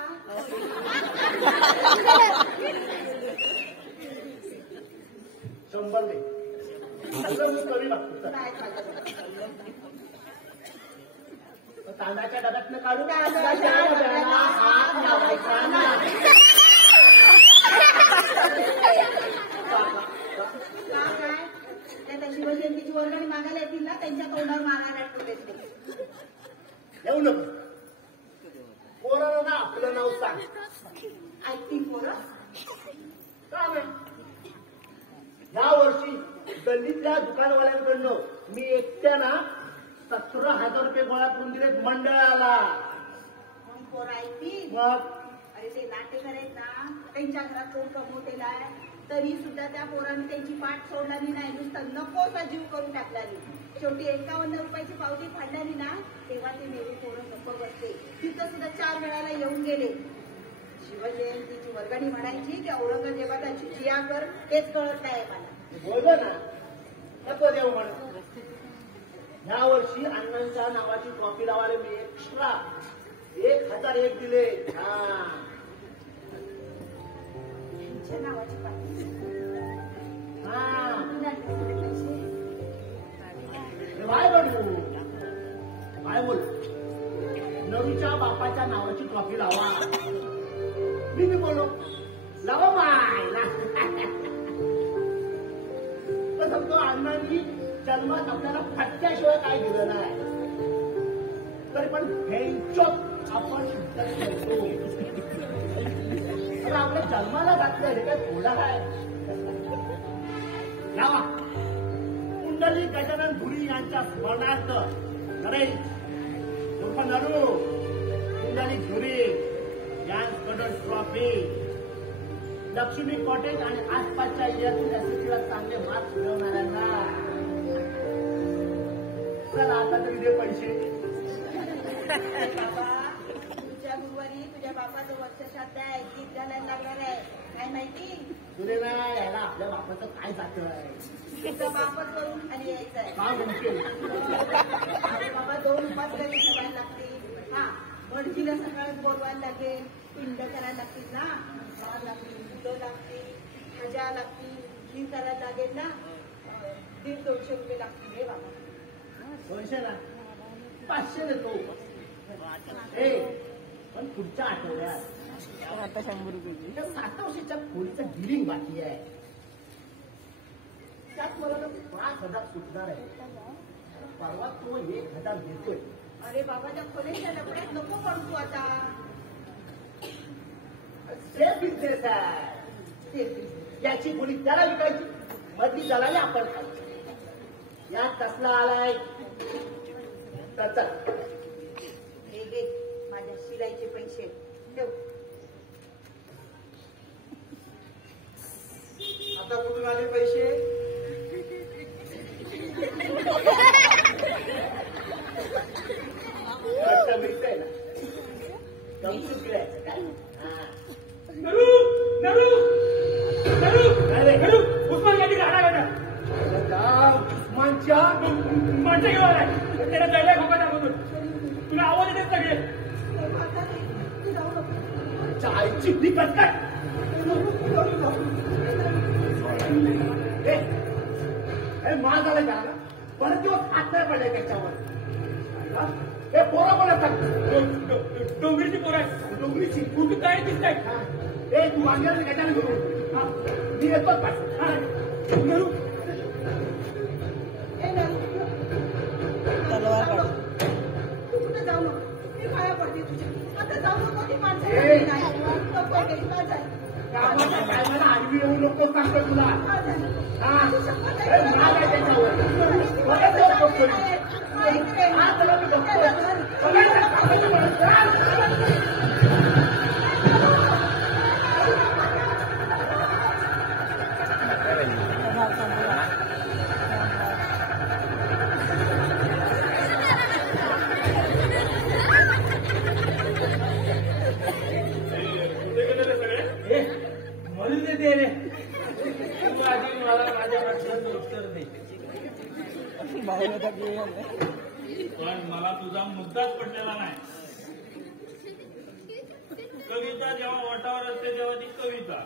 100 दे. सगळं मी कमी लागतो. काय खाल्लं? तांदळाच्या डब्यातनं काढून तांदळाच्या डब्याला हात लावायचा नाही. का काय? त्या शिवजयंतीची वर्गणी मागायला येतील ना, त्यांच्या तोंडावर मारायला ठेवते. येऊ नको. पोराला ना आपलं नाव सांग. ऐकतील पोरं. का नाही? या वर्षी गल्लीतल्या दुकानवाल्यांकडनं मी एकट्याना 17,000 रुपये गोळा करून दिलेत मंडळाला. मग पोरं ऐकतील. मग अरे ते नाटेकर आहेत ना, त्यांच्या घरात कोण कमवतेला आहे तरी सुद्धा त्या पोरांनी त्यांची पाठ सोडलाली नाही. नुसतं नकोसा जीव करून टाकलाली. शेवटी 51 रुपयाची पावती फाडल्यानी ना, तेव्हा ते मेरे पोरं नको बसते. तिथं सुद्धा 4 वेळाला येऊन गेले. शिवजयंतीची वर्गणी म्हणायची की औरंगजेबाचा जिया कर, हेच कळत नाही मला. बोललो ना नको देऊ म्हणून. ह्या वर्षी अण्णांच्या नावाची कॉपी लावायला मी एक्स्ट्रा 1,001 दिले. त्यांच्या नावाची पाठी काय बनवू काय बोल. नवीच्या बापाच्या नावाची कॉपी लावा. मी बोलो लावा माय. समजतो अण्णांनी जन्मात आपल्याला फटक्याशिवाय काय दिलं नाही. तरी पण आपण उत्तर ठेवतो. आता आपल्या जन्माला घातलं हे काय थोडा आहे. लावा कुंडली गजानन धुरी यांच्या स्मरणार्थ नरेश उर्फ नरू कुंडली धुरी यांकडून ट्रॉफी लक्ष्मी कॉटेज आणि आसपासच्या एरियातील एसएससीला चांगले मार्क्स मिळवणाऱ्यांना. चला आता तरी दे पैसे. बाबा तुझ्या गुरुवारी तुझ्या बापाचं वर्षश्राद्ध आहे, गीत घालायला लागणार आहे. काय माहिती तुले ना याला आपल्या बापाचं काय जातं आहे. तुझा बापच करून खाली यायचं आहे. काय म्हणते अरे बाबा 2 उपास कधी ठेवायला लागतील. हा भटजीला सकाळच बोलवायला लागेल, पिंड करायला लागतील ना, भात लागतील, फुलं लागतील, भाज्या लागतील, खीर करायला लागेल ना. 150-200 रुपये लागतील. हे बाबा 200 ना 500 देतो. ए पण पुढच्या आठवड्यात आता 100 रुपये सातवशीच्या खोलीचं गिरिंग बाकी आहे. त्यात मला तर 5,000 सुटणार आहे. परवा तो 1,000 देतोय. अरे बाबा त्या खोलीच्या लपड्यात नको पडतो आता. सेफ बिझनेस आहे. याची खोली त्याला विकायची, मधली जलाली आपण खायची. यात कसला आलाय तर चल. हे घे माझ्या शिलाईचे पैसे ठेव. आता कुठून आले पैसे? मिळतंय ना कमसून गिरायचं काय. नरू नरू नरू नरू उस्मान गाडी राहणार उस्मानच्या माणसं घेऊन आलाय. त्याला चढलाय खोका दाखवतो. तुला आवाज येते सगळे. चायची बिकट काय. माल झालं का परत दिवस हात नाही पडलाय त्याच्यावर. हे पोरं पण असतात. डोंगरीची पोरं आहे. डोंगरीची कुठं काय दिसतंय. ए तू वांग्याला कशाला घेऊन मी येतो नरू तू कुठे जाऊ नको. मी पाया पडते तुझ्या. आता जाऊ नको. ती माणसं ए. नाही. नको गेली. का जाईल? कामाच्या टायमाला आडवी येऊ नको सांगतो तुला. का जाईल? हा हे माल आहे त्याच्यावर. परत जाऊ नको. हा चला मी बघतो. म्हणून देते रे. तू आधी मला माझ्या प्रश्नाचं उत्तर दे. पण मला तुझा मुद्दाच पडलेला नाही. कविता जेव्हा वटावर असते तेव्हा ती कविता,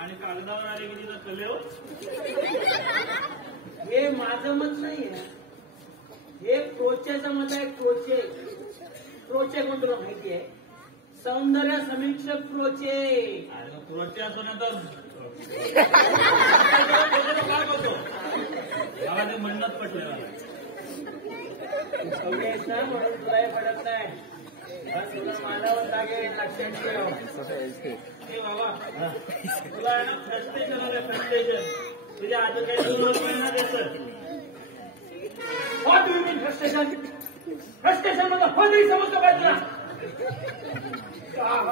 आणि कागदावर आली की तिचा कलेव. हे माझं मत नाहीये. हे क्रोचेचं मत आहे. क्रोचे क्रोचे कोण तुला माहिती आहे? सौंदर्य समीक्षक क्रोचे. आणि पुरवठी असो ना तर काय करतो. मला ते म्हणणंच पटलेलं नाही. सवय आहेत ना म्हणून तुलाही पडत नाही. तुला मानावं लागेल. लक्षात ठेव. हे बाबा तुला आहे ना फ्रस्ट्रेशन आलं. फ्रस्ट्रेशन तुझ्या आधी काही दोन महिना देतं. What do you mean frustration? Frustration म्हणजे हो तरी समजतो काय तुला? Ah,